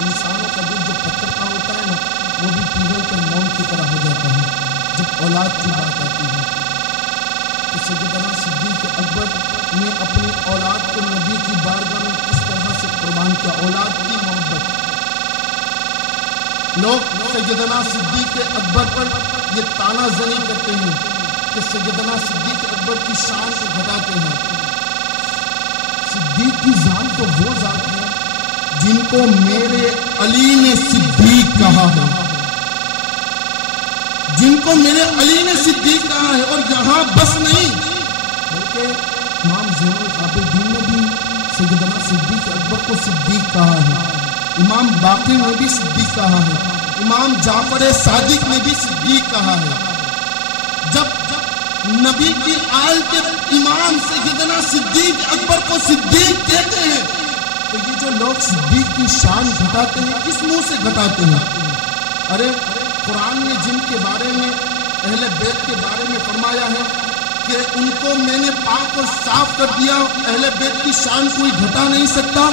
انسانوں کا دل جو پتھر کا ہوتا ہے نا وہ بھی پگھل کر موم کی طرح ہو جاتا ہے جب اولاد کی بات آتی ہے۔ تو سیدنا صدیق اکبر نے اپنی اولاد کو نبی کی بارگاہ میں کس طرح سے قربان کیا، اولاد کی محبت۔ لوگ سیدنا صدیق اکبر پر یہ تانا زنی کرتے ہیں کہ سیدنا صدیق اکبر کی شان کو گھٹاتے ہیں۔ صدیق کی ذات تو وہ ذات ہے جن کو میرے علی نے صدیق کہا ہے، جن کو میرے علی نے صدیق کہا ہے، اور یہاں بس نہیں بلکہ امام زین العابدین نے بھی سیدنا صدیق اکبر کو صدیق کہا ہے، امام باقر نے بھی صدیق کہا ہے، امام جعفر صادق نے بھی صدیق کہا ہے۔ جب نبی کی آل کے امام سیدنا صدیق اکبر کو صدیق کہتے ہیں تو یہ جو لوگ صدیق کی شان گھٹاتے ہیں کس منہ سے گھٹاتے ہیں؟ ارے قرآن نے جن کے بارے میں اہل بیت کے بارے میں فرمایا ہے کہ ان کو میں نے پاک اور صاف کر دیا، اہل بیت کی شان کوئی گھٹا نہیں سکتا،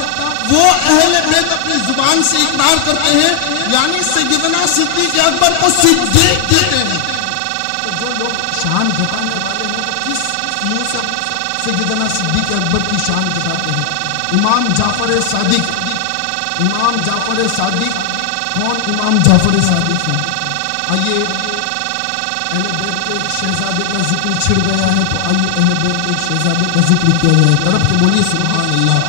وہ اہل بیت اپنی زبان سے اقرار کرتے ہیں، یعنی سیدنا صدیق اکبر کو صدیق کہتے ہیں۔ تو جو لوگ شان گھٹانے والے ہیں وہ کس منہ سے سیدنا صدیق اکبر کی شان گھٹاتے ہیں؟ امام جعفر صادق، امام جعفر صادق کون؟ امام جعفر صادق ہیں۔ آئیے اہل بیت کے ایک شہزادے کا ذکر چھڑ گیا ہے تو آئیے اہل بیت کے ایک شہزادے کا ذکر کیا جائے، طرف کے بولیے سبحان اللہ۔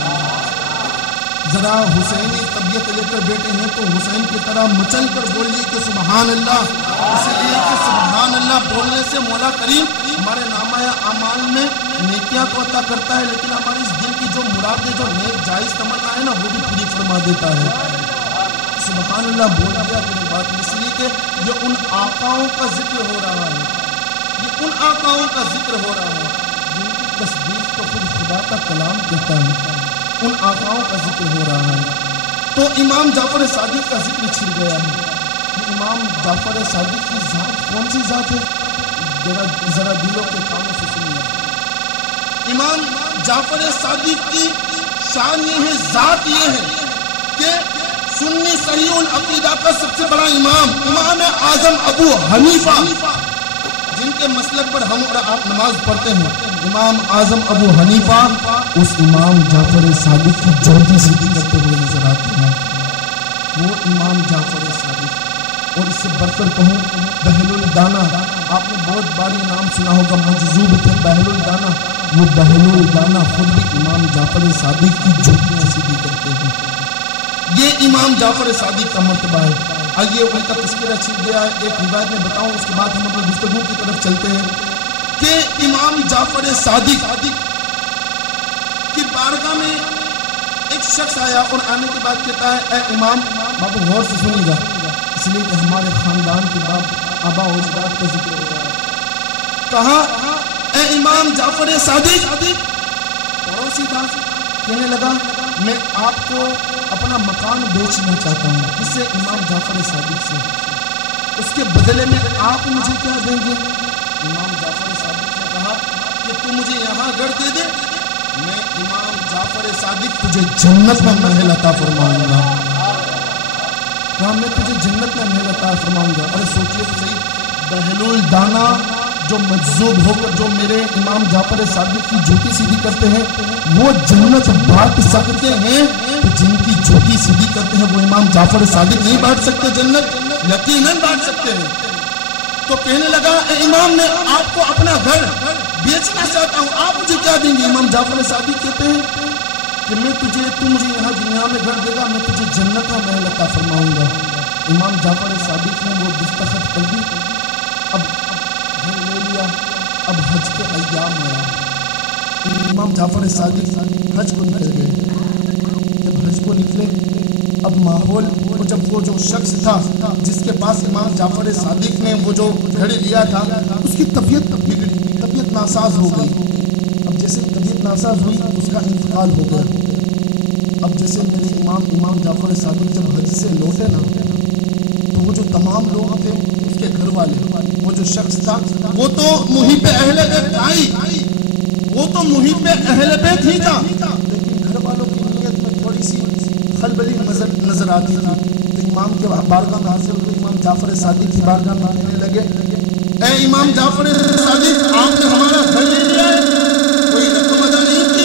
ذرا حسینی طبیعت لے کر بیٹھے ہیں تو حسین کی طرح مچل کر بولیے کہ سبحان اللہ، اس لیے کہ سبحان اللہ بولنے سے مولا کریم ہمارے نامہ اعمال میں نیکیاں تو عطا کرتا ہے، لیکن ہماری اس دل کی جو مرادیں، جو نیک جائز تمنا ہے نا وہ بھی پوری فرما دیتا ہے۔ سبحان اللہ بول دیا میری بات، اس لیے کہ یہ ان آقاؤں کا ذکر ہو رہا ہے، یہ ان آقاؤں کا ذکر ہو رہا ہے جن کی تصدیق تو خود خدا کا کلام کہتا ہے، ان آقاؤں کا ذکر ہو رہا ہے۔ تو امام جعفر صادق کا ذکر چھڑ گیا ہے۔ امام جعفر صادق کی ذات کون سی ذات ہے؟ ذرا دلوں کے کانوں سے سنیے۔ امام جعفر صادق کی شان یہ ہے، ذات یہ ہے کہ سنی صحیح العقیدہ کا سب سے بڑا امام، امام اعظم ابو حنیفہ، جن کے مسلک پر ہم اور آپ نماز پڑھتے ہیں، امام اعظم ابو حنیفہ اس امام جعفر صادق کی جوتی سیدھی کرتے ہوئے نظر آتے ہیں، وہ امام جعفر صادق۔ اور اس سے بڑھ کر کہوں بہل الدانا، آپ نے بہت باری نام سنا ہوگا، مجذوب تھے بہل الدانا، وہ بہل الدانا خود بھی امام جعفر صادق کی جوتی سیدھی کرتے ہیں۔ یہ امام جعفر صادق کا مرتبہ ہے۔ آئیے ان کا تذکرہ چھیڑ گیا ہے، ایک روایت میں بتاؤں، اس کے بعد ہم اپنی گفتگو کی طرف چلتے ہیں کہ امام جعفر صادق کی بارگاہ میں ایک شخص آیا اور آنے کے بعد کہتا ہے اے امام، بابو غور سے سنیے گا اس لیے کہ ہمارے خاندان کے آبا و اجداد کا ذکر ہو رہا ہے۔ کہا اے امام جعفر صادق، پڑوسی تھا، کہنے لگا میں آپ کو اپنا مکان بیچنا چاہتا ہوں، اس سے امام جعفر صادق سے، اس کے بدلے میں آپ مجھے کیا دیں گے؟ امام جعفر صادق نے کہا کہ تو مجھے یہاں گھر دے دے، میں امام جعفر صادق تجھے جنت میں محل عطا فرماؤں گا۔ کہا میں تجھے جنت میں محل عطا فرماؤں گا۔ ارے سوچئے تو صحیح، بہل الدانا جو مجذوب ہو کر جو میرے امام جعفر صادق کی جوتی سیدھی کرتے ہیں وہ جنت بانٹ سکتے ہیں، تو جن کی جوتی سیدھی کرتے ہیں وہ امام جعفر صادق نہیں بانٹ سکتے جنت؟ یقیناً بانٹ سکتے ہیں۔ تو کہنے لگا اے امام میں آپ کو اپنا گھر بیچنا چاہتا ہوں، آپ مجھے کیا دیں گے؟ امام جعفر صادق کہتے ہیں کہ تو مجھے یہاں دنیا میں گھر دے گا، میں تجھے جنت کا محل عطا فرماؤں گا۔ امام جعفر صادق نے وہ دستخط کر دی، اب گھر لے لیا، اب حج کے ایام آیا، امام جعفر صادق حج کو نکل گئے۔ جب حج کو نکلے، اب ماحول جب وہ جو شخص تھا جس کے پاس امام جعفر صادق نے وہ جو گھڑی لیا تھا، اس کی طبیعت بگڑی، طبیعت ناساز ہو گئی۔ اب جیسے طبیعت ناساز ہوئی، اس کا انتقال ہو گیا۔ اب جیسے میرے امام جعفر صادق جب حج سے لوٹے نا، تو وہ جو تمام لوگ تھے، اس کے گھر والے، وہ جو شخص تھا وہ تو محب اہل بیت آئی، وہ تو محب اہل بیت ہی تھا، لیکن گھر والوں کی نیت میں تھوڑی سی خلبلی نظر آتی تھی۔ امام کے بارگاہ میں حاضر ہوئے، امام جعفر صادق کی بارگاہ میں کہنے لگے اے امام جعفر صادق، آپ نے ہمارا گھر لے لیا ہے، کوئی رقم ادا نہیں کی؟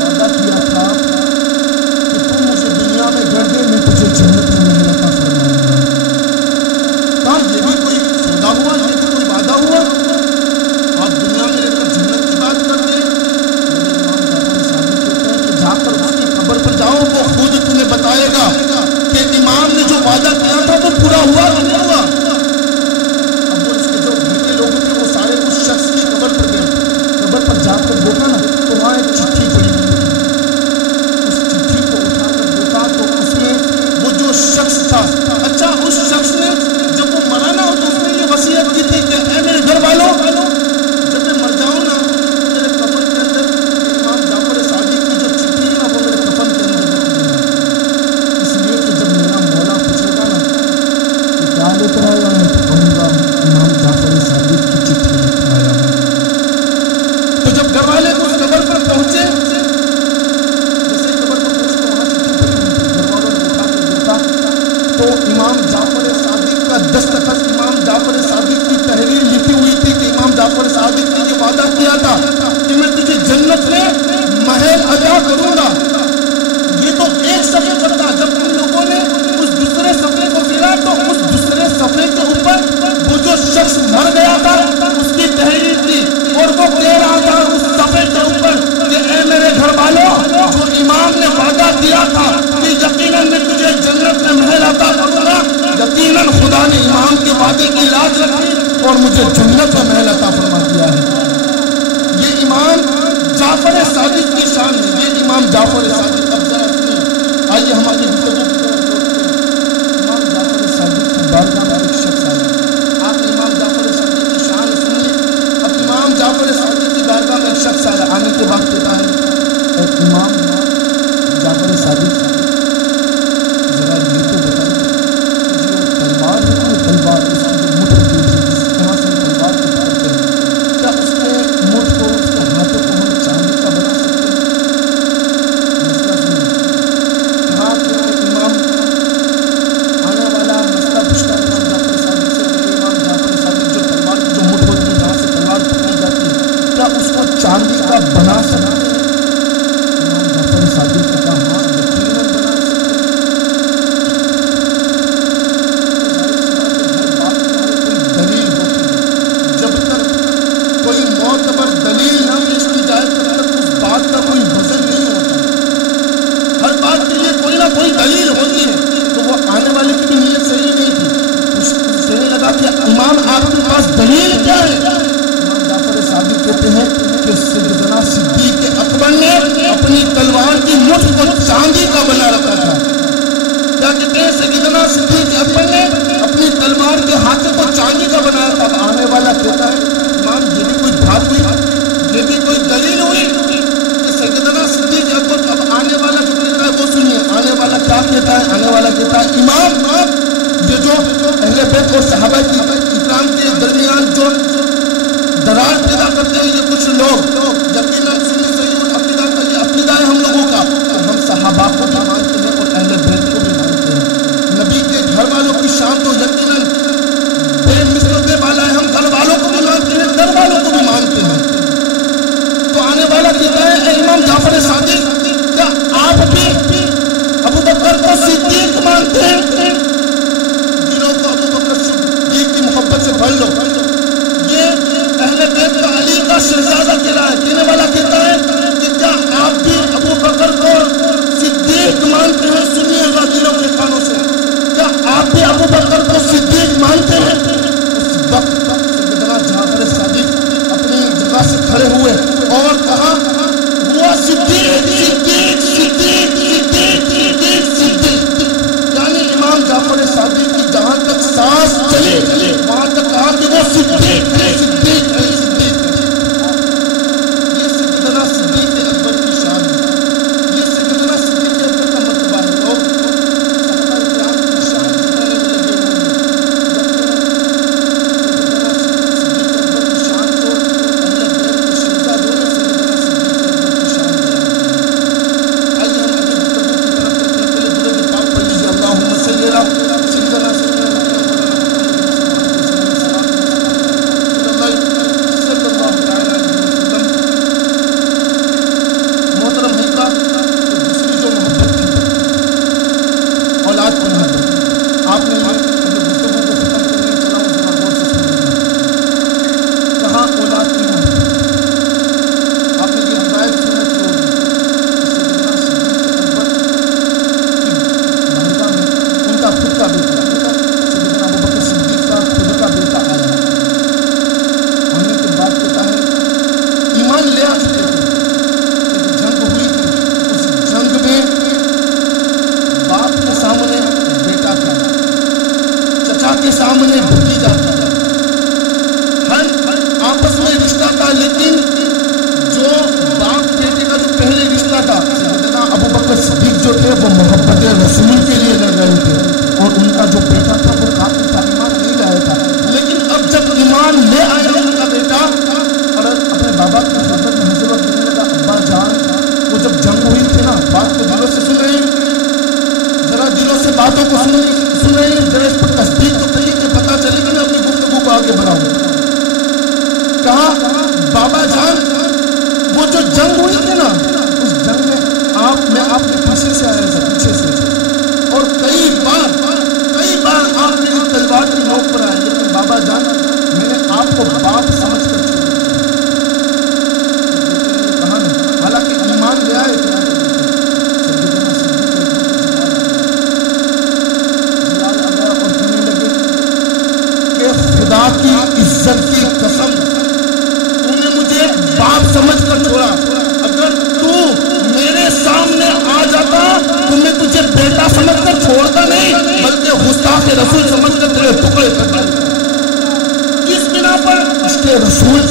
وعدہ کیا تھا کہ تم مجھے دنیا میں گھر دے، میں تجھے جنت کا محل عطا فرماؤں گا۔ کہا یہ بھی کوئی سودا ہوا، یہ بھی کوئی وعدہ ہوا؟ آپ دنیا میں لے کر جنت کی بات کرتے ہیں۔ جا کر اس کی قبر پر جاؤ، وہ خود تمہیں بتائے گا کہ امام نے جو وعدہ کیا تھا وہ پورا ہوا کہ نہیں ہوا۔ اب وہ اس کے جو گھر کے لوگ تھے وہ سارے اس شخص کی قبر پر گئے، قبر پر جا کر دیکھا نا تو وہاں ایک چٹھی پڑی ہوئی تھی۔ اس چٹھی کو اٹھا کر دیکھا تو اس میں وہ جو شخص تھا، اچھا اس شخص نے جب وہ مرا نا تو اس نے یہ وصیت کی تھی کہ اے میرے گھر والوں، جب میں مر جاؤں نا میرے قبر کے اندر امام جعفر صادق کی جو چٹھی ہے نا وہ میرے کفن کے اندر رکھ دینا، اس لیے کہ جب میرا مولا پوچھے گا نا کہ کیا لے کر آیا ہے تو کہوں گا امام جعفر صادق کی چٹھی لے کر آیا ہوں۔ تو جب گھر والے اس قبر پر پہنچے، جیسے قبر پر پہنچے وہاں چٹھی پڑی ہوئی تھی، گھر والوں نے اٹھا کے دیکھا تو امام جعفر صادق کا دستخط، امام جعفر صادق کی تحریر لکھی ہوئی تھی کہ امام جعفر صادق نے یہ وعدہ کیا تھا کہ میں تجھے جنت میں محل عطا کروں گا۔ یہ تو ایک صفحے پر تھا، جب ان لوگوں نے اس دوسرے صفحے کو پھیرا تو اس دوسرے صفحے کے اوپر وہ جو شخص مر گیا تھا اس کی تحریر تھی، اور وہ کہہ رہا تھا اس صفحے کے اوپر کہ اے میرے گھر والوں، جو امام نے وعدہ کیا تھا کہ یقیناً میں تجھے جنت میں محل عطا کروں گا، یقیناً خدا نے امام کی سن رہے ہیں؟ ذرا اس پر تصدیق تو کریے کہ پتہ چلے کہ میں اپنی گفتگو کو آگے بڑھاؤں. کہا بابا جان وہ جو جنگ ہوئی تھی نا، اس جنگ میں میں آپ کے پیچھے سے آیا تھا، پیچھے سے، اور کئی بار آپ میری تلوار کی نوک پر آئے، لیکن بابا جان میں نے آپ کو باپ سمجھ کر چھوڑا. کہا نا، حالانکہ ایمان لے آئے خدا کی عزت کی قسم تو نے مجھے باپ سمجھ کر چھوڑا. اگر تو میرے سامنے آ جاتا تو میں تجھے بیٹا سمجھ کر چھوڑتا نہیں، بلکہ گستاخ رسول سمجھ کر تیرے ٹکڑے کرتا. کس بنا پر؟ عشق رسول.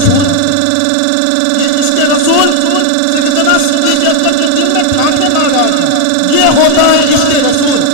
یہ عشق رسول سیدنا صدیق اکبر کے دل میں ٹھانکے مار رہا تھا. یہ ہوتا ہے عشق رسول.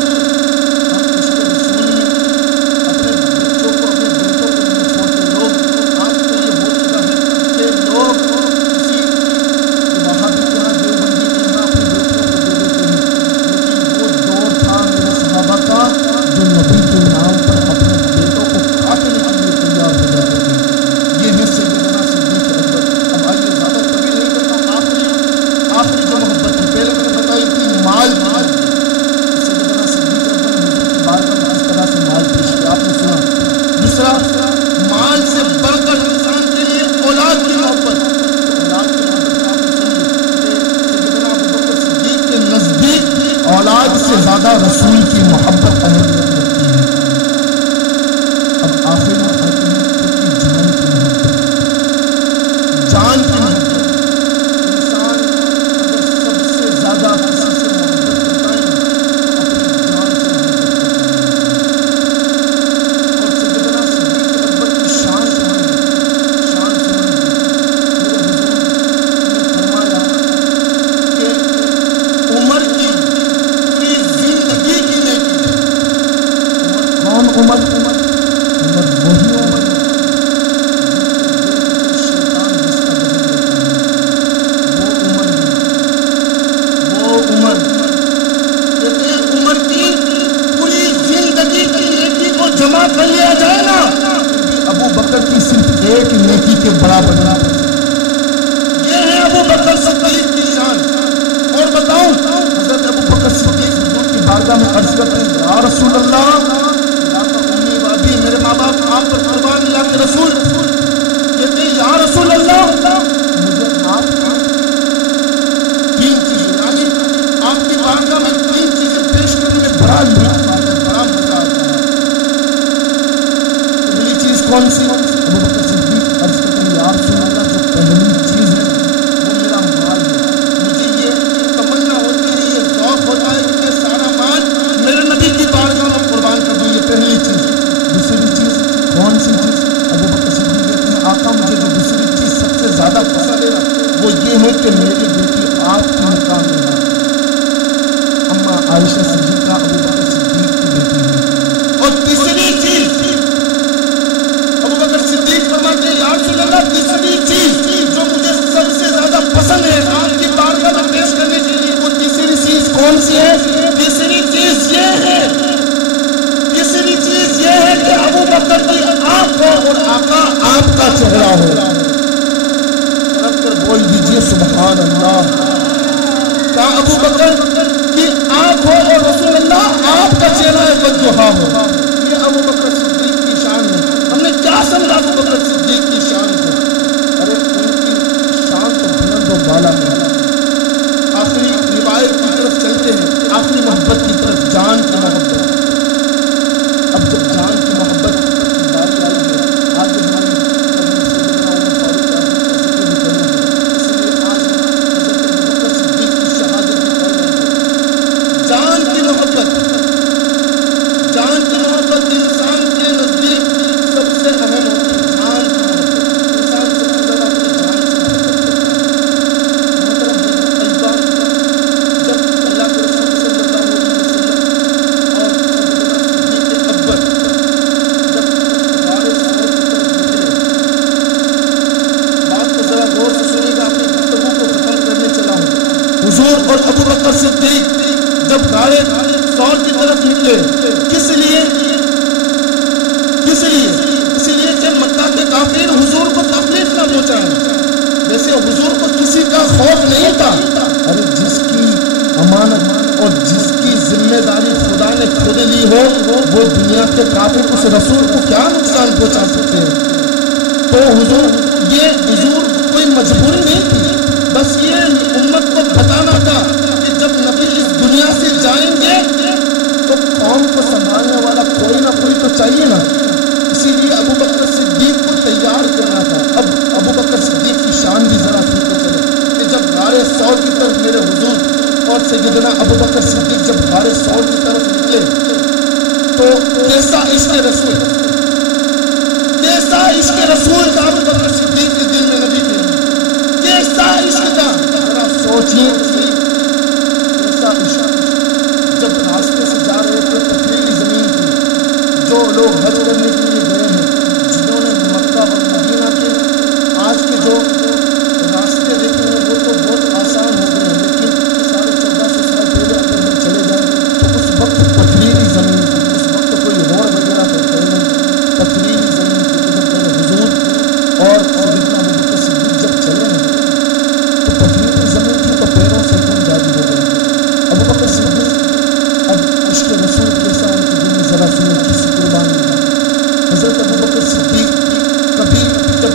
مال سے بڑھ کر انسان کے لیے اولاد کی محبت. صدیق کے نزدیک اولاد سے زیادہ رسول کی محبت اہمیت رکھتی ہے. اب آخر میں آتے ہیں خود کی جان کی محبت. جان کی محبت انسان اگر سب سے زیادہ کسی سے محبت کرتا ہے تو اپنی جان سے محبت عمر وہی عمر شیطان جس کا بدل لیتا ہے، وہ عمر کہتے ہیں عمر کی پوری زندگی کی نیکی کو جمع کر لیا جائے نا، ابو بکر کی صرف ایک نیکی کے برابر. یہ ہے ابو بکر صدیق کی شان. اور بتاؤ حضرت ابو بکر صدیق حضور کی بارگاہ میں عرض کرتے ہیں یا رسول اللہ، میرے ماں باپ آپ پر قربان، اللہ کے رسول. کہتے ہیں یا رسول اللہ مجھے آپ کی 3 چیزیں، یعنی آپ کی بارگاہ میں 3 چیزیں پیش کرنے میں بڑا لطف آتا ہے، بڑا مزہ آتا ہے. پہلی چیز کون سی؟ ابو بکر صدیق عرض کرتے ہیں یا رسول اللہ جو پہلی چیز ہے وہ میرا مال ہے. مجھے یہ تمنا ہوتی ہے، یہ ذوق ہوتا ہے کہ میں سارا مال میرے نبی کہ کافر اس رسول کو کیا نقصان پہنچا سکتے ہیں. تو حضور یہ حضور کوئی مجبوری نہیں تھی، بس یہ امت کو بتانا تھا کہ جب نبی اس دنیا سے جائیں گے تو قوم کو سنبھالنے والا کوئی نہ کوئی تو چاہیے نا. اسی لیے ابو بکر صدیق کو تیار کرنا تھا. اب ابو بکر صدیق کی شان بھی ذرا سنتے چلے کہ جب غار ثور کی طرف میرے حضور اور سیدنا ابو بکر صدیق جب غار ثور کی طرف نکلے تو کیسا عشق رسول، کیسا عشق رسول تھا ابو بکر صدیق کے دل میں نبی کے، کیسا عشق تھا. ذرا سوچیے کیسا عشق. جب راستے سے جا رہے تھے پتھریلی زمین تھی، جو لوگ حج کرنے کے لیے گئے ہیں، جنہوں نے مکہ اور مدینہ کے آج کے جو راستے دیکھے ہیں وہ تو بہت آسان ہو گئے ہیں، لیکن 1450 سال پہلے اگر ہم چلے جائیں تو اس وقت پتھریلی زمین تھی. اس وقت کوئی روڈ وغیرہ تو نہیں، پتھریلی زمین تھی. جب میرے حضور اور سیدنا ابو بکر صدیق جب چلے ہیں تو پتھریلی زمین تھی تو پیروں سے خون جاری ہو گئے. ابو بکر صدیق اب عشق رسول کیسا ان کے دل میں ذرا سنیں کسی قربانی کا. حضرت ابو بکر صدیق کبھی جب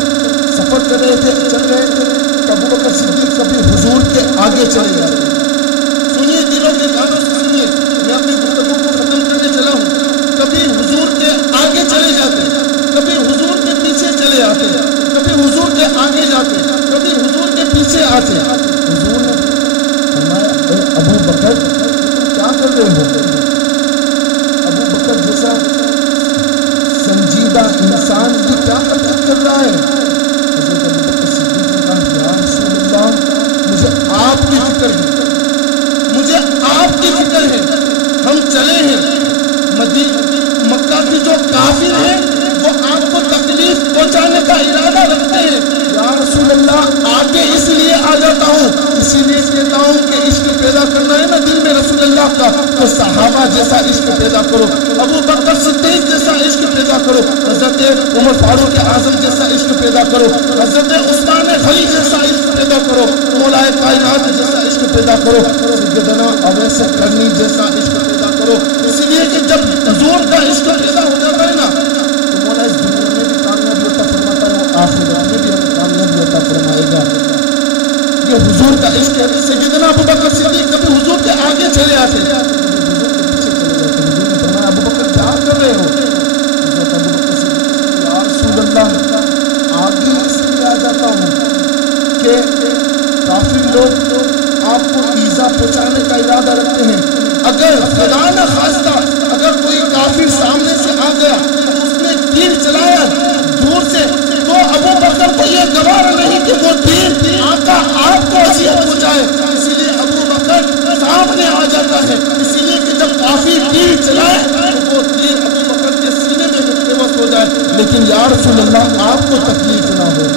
سفر کر رہے تھے چل رہے تھے تو ابو بکر صدیق کبھی حضور کے آگے چلے جاتے. سنیے دلوں کے گانوں سے سنیے، میں اپنی گفتگو کو ختم کرنے چلا ہوں. کبھی حضور کے آگے چلے جاتے، کبھی حضور کے پیچھے چلے آتے، کبھی حضور کے آگے جاتے، کبھی حضور کے پیچھے آتے. حضور نے فرمایا اے ابو بکر تم کیا کر رہے ہو؟ ابو بکر جیسا سنجیدہ انسان بھی کیا حرکت کر رہا ہے؟ حضرت ابو بکر صدیق نے کہا یا رسول اللہ مجھے آپ کی فکر ہے، مجھے آپ کی فکر ہے. ہم چلے ہیں مکہ کی جو کافر ہیں وہ آپ کو تکلیف پہنچانے کا ارادہ رکھتے ہیں. یا رسول اللہ آگے اس لیے آ جاتا ہوں، اسی لیے کہتا ہوں کہ عشق پیدا کرنا ہے نا دل میں رسول اللہ کا، تو صحابہ جیسا عشق پیدا کرو، ابو بکر صدیق جیسا عشق پیدا کرو، حضرت عمر فاروق اعظم جیسا عشق پیدا کرو، حضرت عثمان غنی جیسا عشق پیدا کرو، مولا کائنات جیسا عشق پیدا کرو، سیدنا اویس کرنی جیسا عشق پیدا کرو. اسی لیے کہ جب حضور کا عشق پیدا ہو جاتا ہے نا تو مولا اس دنیا میں بھی کامیابی عطا فرماتا ہے اور آخرت میں بھی ہمیں کامیابی عطا فرمائے گا. یہ حضور کا عشق ہے. سیدنا ابو بکر صدیق کبھی حضور کے آگے چلے آتے، حضور کے پیچھے چلے جاتے. حضور نے فرمایا ابو بکر کیا کر رہے ہو؟ حضرت ابو بکر صدیق یا رسول اللہ آگے اس لیے آ جاتا ہوں کہ کافر لوگ آپ کو ایذا پہنچانے کا ارادہ رکھتے ہیں. اگر خدا نہ خواستہ اگر کوئی کافر سامنے سے آ گیا اس نے تیر چلایا دور سے تو ابو بکر کو یہ گوارا نہیں کہ وہ تیر آقا آپ کو اذیت پہنچائے، اسی لیے ابو بکر سامنے آ جاتا ہے. اسی لیے کہ جب کافر تیر چلائے تو وہ تیر ابو بکر کے سینے میں ملتوس ہو جائے، لیکن یا رسول اللہ آپ کو تکلیف نہ ہو،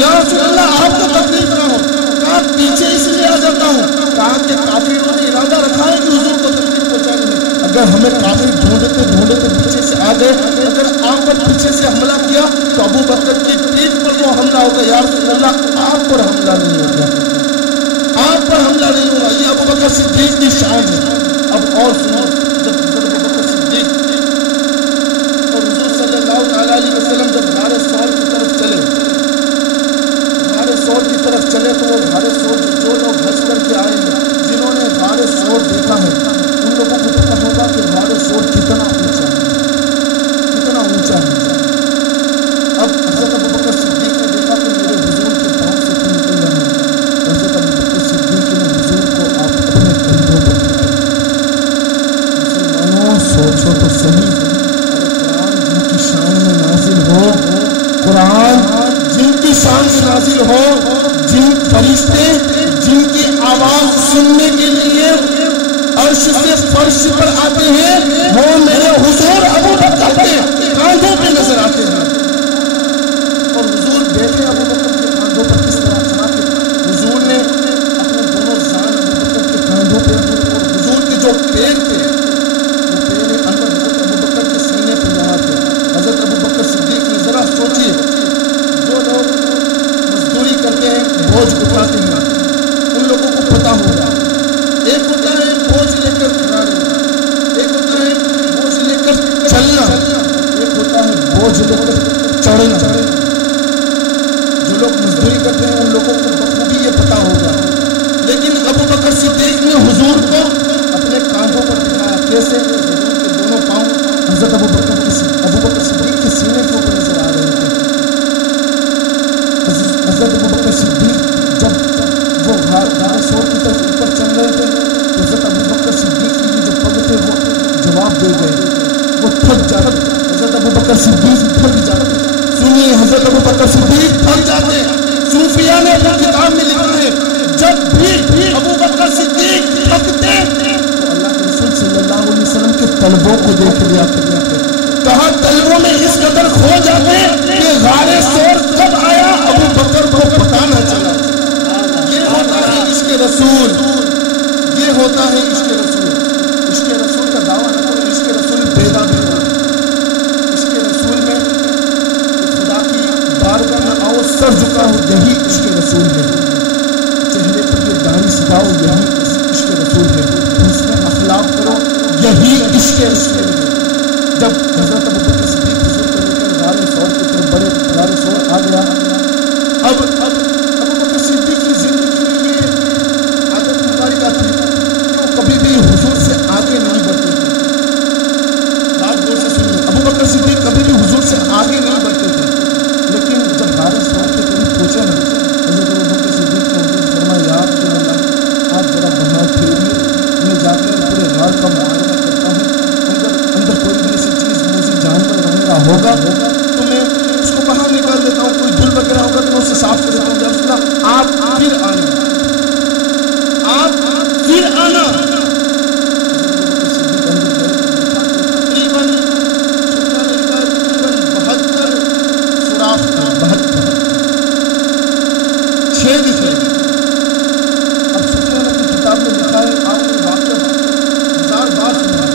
یا رسول اللہ آپ کو تکلیف نہ ہو. کہا پیچھے اس لیے آ جاتا ہوں، کہا کہ کافروں نے ارادہ رکھا ہے کہ حضور کو تکلیف پہنچانی ہے. اگر ہمیں کافر ڈھونڈتے ڈھونڈتے پیچھے سے آ گئے، اگر آپ پر پیچھے سے حملہ کیا تو ابو بکر کی پیٹھ پر وہ حملہ ہوگا. یا رسول اللہ آپ پر حملہ نہیں ہوگا، آپ پر حملہ نہیں ہوگا. یہ ابو بکر صدیق کی شان ہے. اب اور سنو، جب حضرت ابو بکر صدیق اور حضور صلی اللہ تعالیٰ علیہ وسلم جب غار ثور کی طرف چلے، غار ثور کی طرف چلے تو وہ غار ثور جو لوگ حج کر کے آئے ہیں، جنہوں نے غار ثور دیکھا ہے ان لوگوں کو پتہ ہوگا کہ غار ثور کتنا اونچا ہے، کتنا اونچا ہے. اب حضرت ابو بکر صدیق نے دیکھا کہ میرے حضور کے پاؤں سے خون نکل رہا ہے. حضرت ابو بکر صدیق نے حضور کو آپ اپنے کندھوں پر اٹھایا. مسلمانوں سوچو تو صحیح، قرآن جن کی شان میں نازل ہو، قرآن جن کی شان میں نازل ہو، جن فرشتے جن کی آواز سننے کے لیے عرش سے فرش پر آتے ہیں، وہ میرے حضور ابو بکر کے کاندھوں پہ نظر آتے ہیں. اور حضور بیٹھے ابو بکر کے کاندھوں پر کس طرح چلا کے حضور نے اپنے دونوں زان ابو بکر کے کاندھوں پہ رکھے اور حضور کے جو پیر تھے وہ پیر انور حضرت ابو بکر کے سینے پہ یہاں تھے. حضرت ابو بکر صدیق نے ذرا سوچیے، جو لوگ مزدوری کرتے ہیں بوجھ اٹھاتے ہیں ان لوگوں کو پتہ ہوگا، ایک ہوتا ہے بوجھ لے کر کھڑا رہنا، ایک ہوتا ہے مجھے لے کر چڑھے نہ، جو لوگ مزدوری کرتے ہیں ان لوگوں کو بخوبی یہ پتا ہوگا، لیکن ابو بکر صدیق نے حضور کو اپنے کاندھوں پر بٹھایا، کیسے؟ حضور کے دونوں پاؤں حضرت ابو بکر صدیق کے سینے کے اوپر نظر آ رہے تھے۔ حضرت ابو بکر صدیق جب وہ غار سور کی طرف اوپر چل رہے تھے تو حضرت ابو بکر صدیق کی یہ جو پگ تھے وہ جواب دے گئے، وہ تھک جاتے، حضرت ابو بکر صدیق تھک جاتے۔ سنیے، حضرت ابو بکر صدیق تھک جاتے۔ صوفیاء نے اپنی کتاب میں لکھا ہے جب بھی ابو بکر صدیق تھکتے تو اللہ کے رسول صلی اللہ علیہ وسلم کے طلبوں کو دیکھ لیا کرتے، کہا طلبوں میں اس قدر کھو جاتے کہ غار سور کب آیا ابو بکر کو پتہ نہ چلا۔ یہ ہوتا ہے عشق رسول، یہ ہوتا ہے عشق رسول۔ عشق رسول کا دعویٰ نہ کرو، عشق رسول بیدا بیدا، عشق رسول میں خدا کی بارگاہ میں آؤ سر جھکاؤ، یہی عشق رسول ہے۔ چہرے پر یہ داڑھی سجاؤ، یہی عشق رسول ہے۔ حسن اخلاق کرو، یہی عشق رسول ہے۔ جب حضرت ابو بکر صدیق حضور کو لے کر غار سور کی طرف بڑے، غار سور آ گیا، اب ابو بکر صدیق کی زندگی میں یہ عادت مبارکہ تھی کہ وہ کبھی بھی حضور سے آگے نہیں بڑھتے تھے۔ بات غور سے سنیے، ابو بکر صدیق کبھی بھی حضور سے آگے نہیں بڑھتے تھے، لیکن جب غار سور کے قریب پہنچے نا، حضرت ابو بکر صدیق نے حضور سے فرمایا، یا رسول اللہ آپ ذرا باہر پھیریے، میں جا کر پورے غار کا معائنہ کرتا ہوں، اندر کوئی بھی ایسی چیز موزی جانور وغیرہ ہوگا تو میں اس کو باہر نکال دیتا ہوں، کوئی دھول وغیرہ ہوگا تو میں اسے صاف کر دیتا ہوں۔ یا رسول اللہ آپ پھر آنا، آپ پھر آنا۔ تقریباً 72 سوراخ تھے، 72 چھید تھے۔ اب صوفیاء نے اپنی کتاب میں لکھا ہے، آپ نے واقعہ 1000 بار سنا ہے،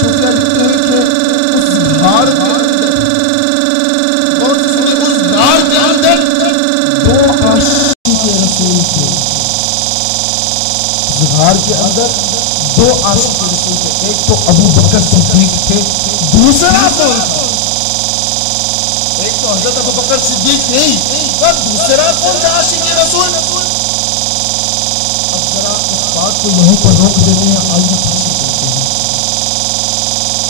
صوفیاء لکھتے ہیں کہ اس غار کے اندر، غور سے سنیں، اس غار کے اندر 2 عاشق رسول تھے۔ اس غار کے اندر 2 عاشق رسول تھے، ایک تو ابو بکر صدیق تھے، دوسرا کون تھا؟ ایک تو حضرت ابو بکر صدیق تھے ہی، اور دوسرا کون تھا عاشق رسول؟ اب ذرا اس بات کو یہیں پر روک دیتے ہیں، آئیے پھنسی کرتے ہیں۔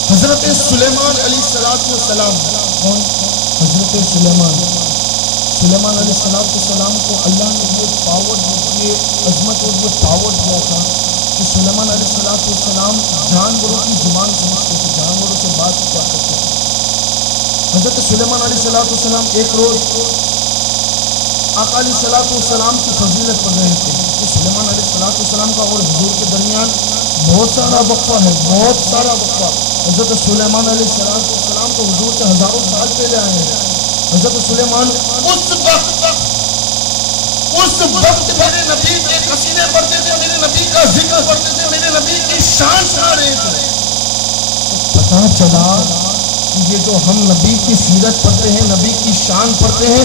حضرت سلیمان علیہ السلام، کون؟ حضرت سلیمان علیہ السلام کو اللہ نے یہ پاور، یہ عظمت اور یہ پاور دیا تھا کہ سلیمان علیہ السلام جانوروں کی زبان سمجھتے تھے، جانوروں سے بات کیا کرتے تھے۔ حضرت سلیمان علیہ السلام ایک روز آقا علیہ السلام کی فضیلت پڑھ رہے تھے کہ سلیمان علیہ السلام کا اور حضور کے درمیان بہت سارا وقفہ ہے، بہت سارا وقفہ۔ حضرت سلیمان علیہ السلام کو حضور سے ہزاروں سال پہلے آئے ہیں۔ حضرت سلیمان اس وقت میرے نبی کے قصیدے پڑھتے تھے، میرے نبی کا ذکر پڑھتے تھے، میرے نبی کی شان سنا رہے تھے۔ تو پتہ چلا کہ یہ جو ہم نبی کی سیرت پڑھتے ہیں، نبی کی شان پڑھتے ہیں،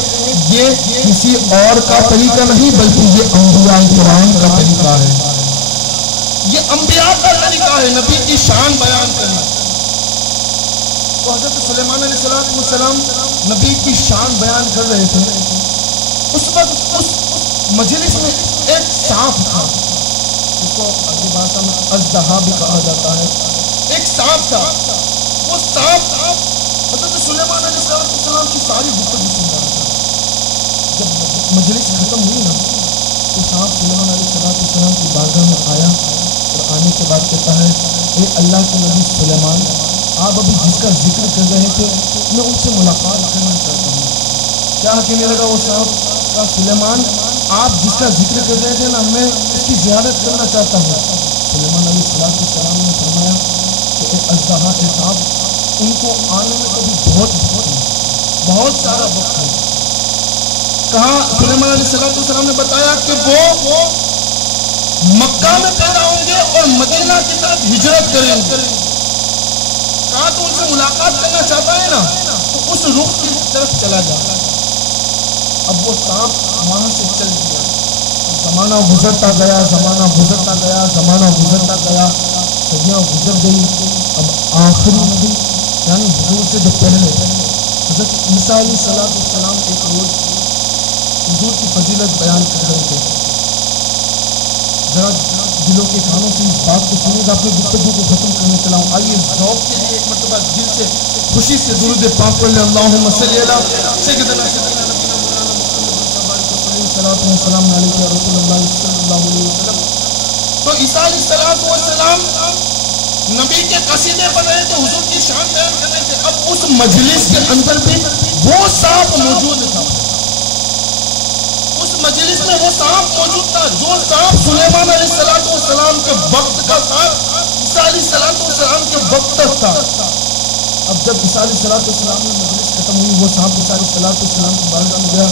یہ کسی اور کا طریقہ نہیں بلکہ یہ انبیاء کرام کا طریقہ ہے، یہ انبیاء کا طریقہ ہے نبی کی شان بیان کرنا۔ تو حضرت سلیمان علیہ السلام نبی کی شان بیان کر رہے تھے۔ اس وقت اس مجلس میں ایک سانپ تھا، جس کو عربی بھاشا میں اژدہا بھی کہا جاتا ہے۔ ایک سانپ تھا، وہ سانپ حضرت سلیمان علیہ السلام کی ساری گفتگو سن رہا تھا۔ جب مجلس ختم ہوئی نا تو سانپ سلیمان علیہ السلام کی بارگاہ میں آیا اور آنے کے بعد کہتا ہے، اے اللہ کے نبی سلیمان، آپ ابھی جس کا ذکر کر رہے تھے میں ان سے ملاقات کرنا چاہتا ہوں۔ کیا کہنے لگا وہ صاحب؟ کہا سلیمان آپ جس کا ذکر کر رہے تھے نا میں اس کی زیارت کرنا چاہتا ہوں۔ سلیمان علیہ السلام نے فرمایا کہ ایک اژدہا کے ساتھ ان کو آنے میں کبھی بہت سارا وقت ہے۔ کہا سلیمان علیہ السلام نے بتایا کہ وہ مکہ میں پیدا ہوں گے اور مدینہ کی طرف ہجرت کریں گے۔ کہا تو ان سے ملاقات کرنا چاہتا ہے نا تو اس رخ کی طرف چلا جا۔ اب وہ سانپ وہاں سے چل گیا۔ زمانہ گزرتا گیا، زمانہ گزرتا گیا، زمانہ گزرتا گیا، صدیاں گزر گئی۔ اب آخر نبی یعنی حضور سے جو پہلے حضرت عیسیٰ علیہ السلام ایک روز حضور کی فضیلت بیان کر رہے تھے. ذرا دلوں کے کانوں سے اس بات کو سنیں گا. اپنی گفتگو کو ختم کرنے چلا ہوں. آئیے ذوق کے لیے ایک مرتبہ دل سے خوشی سے درود پاک پڑھ لیں. اللہم صلی علی سیدنا نبینا مولانا محمد صلی اللہ علیہ وسلم علیہ رسول اللہ صلی اللہ علیہ وسلم. تو عیسیٰ علیہ السلام نبی کے قصیدے پڑھ رہے تھے, حضور کی شان بیان کر رہے تھے. اب اس مجلس کے اندر بھی وہ سانپ موجود تھا. اس مجلس میں وہ سانپ موجود تھا جو سانپ سلیمان علیہ السلام کے وقت کا سانپ عیسیٰ علیہ السلام کے وقت تک تھا. اب جب عیسیٰ علیہ السلام میں مجلس ختم ہوئی, وہ سانپ عیسیٰ علیہ السلام کی بارگاہ میں گیا,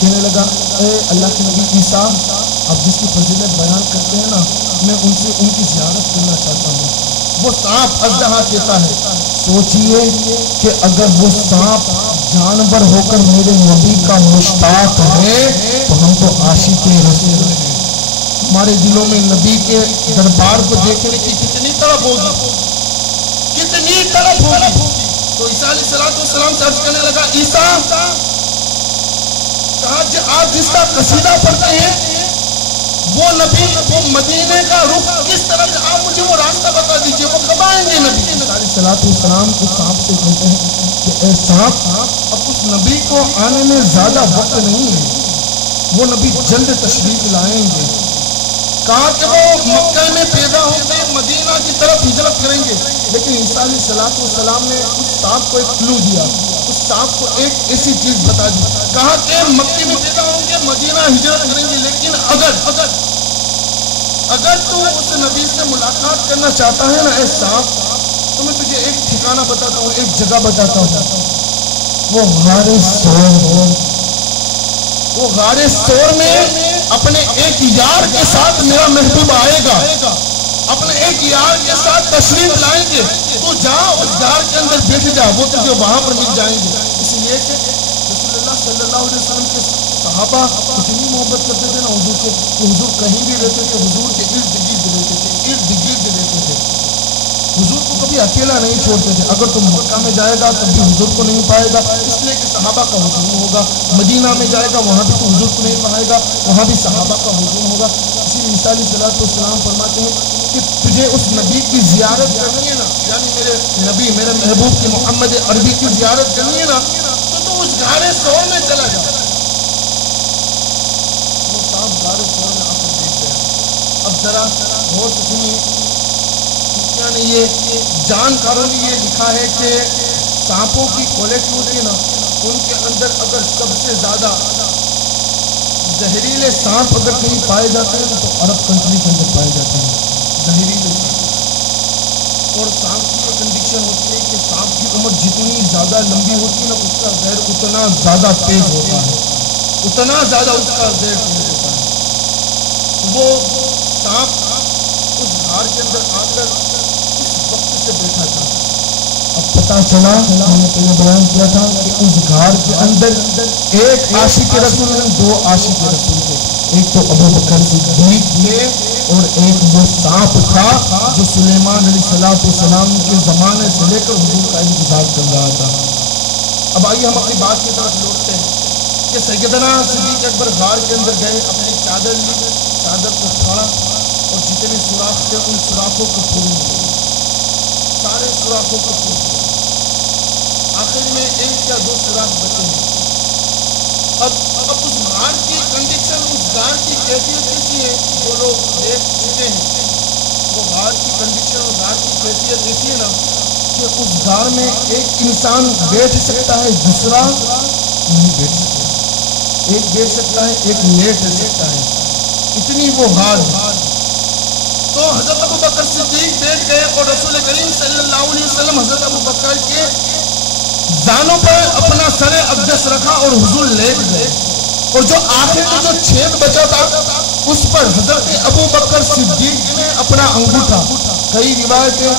کہنے لگا اے اللہ کے نبی عیسیٰ, آپ جس کی فضیلت بیان کرتے ہیں نا, میں ان سے ان کی زیارت کرنا چاہتا ہوں. وہ سانپ اژدہا کہتا ہے, سوچئے کہ اگر وہ سانپ جانور ہو کر میرے نبی کا مشتاق ہے تو ہم تو عاشق رسول ہیں. ہمارے دلوں میں نبی کے دربار کو دیکھنے کی کتنی طرف ہوگی, کتنی طرف ہوگی. تو عیسیٰ علیہ السلام سے عرض کرنے لگا, عیسیٰ کہا کہ آپ جس کا قصیدہ پڑھتے ہیں وہ نبی, وہ مدینے کا رخ کس طرح سے, آپ مجھے وہ راستہ بتا دیجئے, وہ کب آئیں گے نبی. عیسیٰ علیہ السلام اس سانپ سے کہتے ہیں کہ اے سانپ, اب اس نبی کو آنے میں زیادہ وقت نہیں ہے, وہ نبی جلد تشریف لائیں گے. کہا کہ وہ مکہ میں پیدا ہو کے مدینہ کی طرف ہجرت کریں گے. لیکن عیسیٰ علیہ السلام نے اس سانپ کو ایک کلو دیا, اس سانپ کو ایک ایسی چیز بتا دی. کہا کہ مکے میں پیدا ہوں گے, مدینہ ہجرت کریں گے, لیکن اگر تو اس نبی سے ملاقات کرنا چاہتا ہے نا اے سانپ, تو میں تجھے ایک ٹھکانہ بتاتا ہوں, ایک جگہ بتاتا ہوں. وہ غار سور میں اپنے ایک یار کے ساتھ میرا محبوب آئے گا, اپنے ایک یار کے ساتھ تشریف لائیں گے. تو جا اس غار کے اندر بیٹھ جا, وہ تجھے وہاں پر مل جائیں گے. اس لیے کہ رسول اللہ صلی اللہ علیہ وسلم کے صحابہ اتنی محبت کرتے تھے نا حضور سے, کہ حضور کہیں بھی رہتے تھے حضور کے ارد گرد رہتے تھے, ارد گرد رہتے تھے. حضور کو کبھی اکیلا نہیں چھوڑتے تھے. اگر تم مکہ میں جائے گا تب بھی حضور کو نہیں پائے گا, اس لیے کہ صحابہ کا ہجوم ہوگا. مدینہ میں جائے گا وہاں بھی تو حضور کو نہیں پائے گا, وہاں بھی صحابہ کا ہجوم ہوگا. اسی لیے عیسیٰ علیہ السلام فرماتے ہیں کہ تجھے اس نبی کی زیارت کرنی ہے نا, یعنی میرے نبی, میرے محبوب کی محمد عربی کی زیارت کرنی ہے نا, تو اس غار سور میں چلا جا. وہ سانپ غار سور میں آ کر بیٹھ گیا. اب ذرا غور سے سنیے, نے یہ جانکاروں نے یہ لکھا ہے کہ سانپوں کی کوالٹی ہوتی ہے نا, ان کے اندر اگر سب سے زیادہ زہریلے سانپ اگر کہیں پائے جاتے ہیں تو عرب کنٹری کے اندر پائے جاتے ہیں زہریلے سانپ. اور سانپ کی یہ کنڈیشن ہوتی ہے کہ سانپ کی عمر جتنی زیادہ لمبی ہوتی ہے نا, اس کا زہر اتنا زیادہ تیز ہوتا ہے, اتنا زیادہ اس کا زہر تیز ہوتا ہے. وہ سانپ اس غار کے اندر آ کر وقت سے بیٹھا تھا. اب پتا چلا, میں نے پہلے بیان کیا تھا کہ اس غار کے اندر ایک عاشق رسول نے, دو عاشق رسول تھے. ایک تو ابو بکر صدیق تھے اور ایک وہ سانپ تھا جو سلیمان علیہ السلام کے زمانے سے لے کر حضور کا انتظار کر رہا تھا. اب آئیے ہم اپنی بات کی طرف لوٹتے ہیں کہ سیدنا صدیق اکبر غار کے اندر گئے, اپنی چادر لی, چادر کو پھاڑا اور جتنے سوراخ تھے ان سوراخوں کو پھوڑنے لگے, سارے سوراخوں کو پھوڑ دیا. آخر میں ایک یا دو سوراخ بچے ہیں. اب اس غار کی کنڈیشن, اس غار کی کیفیت ایسی ہے, جو لوگ دیکھ چکے ہیں وہ غار کی کنڈیشن اور غار کی کیفیت ایسی ہے نا کہ اس غار میں ایک انسان بیٹھ سکتا ہے, دوسرا نہیں بیٹھ سکتا. ایک بیٹھ سکتا ہے, ایک لیٹ سکتا ہے, اتنی وہ غار ہے. تو حضرت ابو بکر صدیق بیٹھ گئے اور رسول کریم صلی اللہ علیہ وسلم حضرت ابو بکر کے زانوں پر اپنا سر اقدس رکھا اور حضور لیٹ گئے. اور جو آخر میں جو چھید بچا تھا اس پر حضرت ابو بکر صدیق نے اپنا انگوٹھا, کئی روایتیں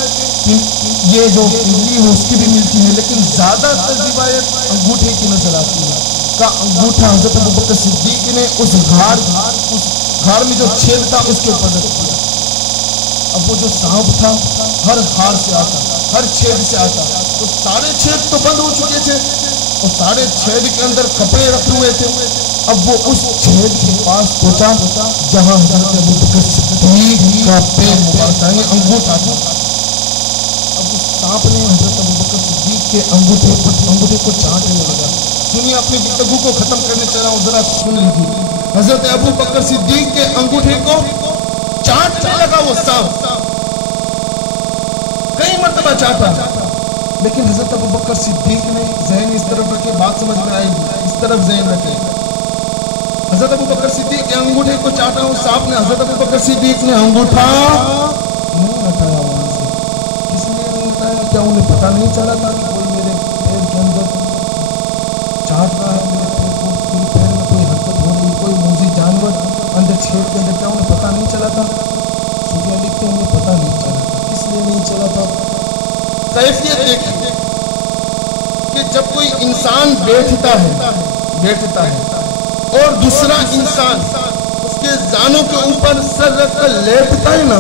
یہ جو پنڈلی ہے اس کی بھی ملتی ہے, لیکن زیادہ تر روایت انگوٹھے کی نظر آتی ہے. کا انگوٹھا حضرت ابو بکر صدیق نے اس غار میں جو چھید تھا اس کے اوپر رکھ دیا. اب وہ جو سانپ تھا ہر ہار سے آتا، ہر چھید سے آتا، تو سارے چھید تو بند ہو چکے تھے اور سارے چھید کے اندر کپڑے رکھے ہوئے تھے۔ اب وہ اس چھید کے پاس پہنچا جہاں حضرت ابوبکر صدیق کا پیر مبارک یعنی انگوٹھا تھا۔ اب اس سانپ نے حضرت ابوبکر صدیق کے انگوٹھے کو چاٹنے لگا۔ سنیے، اپنی گفتگو کو ختم کرنے چلا ہوں، ذرا سن لیجیے۔ حضرت ابوبکر صدیق کے انگوٹھے کو چاٹنے لگا وہ سانپ، کئی مرتبہ چاٹا، لیکن حضرت ابوبکر صدیق نے ذہن اس طرف رکھے، بات سمجھ میں آئے گی، اس طرف ذہن رکھے۔ حضرت ابوبکر صدیق کے انگوٹھے کو چاٹا ہوں سانپ نے، حضرت ابوبکر صدیق نے انگوٹھا نہیں ہٹایا وہاں سے۔ کس لیے نہیں ہٹایا؟ کیا انہیں پتہ نہیں چلا تھا کہ کوئی میرے پیر کے اندر چاٹ رہا ہے، میرے پیر کو، میرے پیر میں کوئی حرکت ہو رہی، کوئی موذی جانور اندر چھید کے اندر؟ کیا انہیں پتہ نہیں چلا تھا؟ صوفیہ لکھتے ہیں انہیں پتہ نہیں چلا تھا۔ کس لیے نہیں چلا تھا؟ کیفیت دیکھیے کہ جب کوئی انسان بیٹھتا ہے اور دوسرا انسان اس کے زانوں کے اوپر سر رکھ کر لیٹتا ہے نا،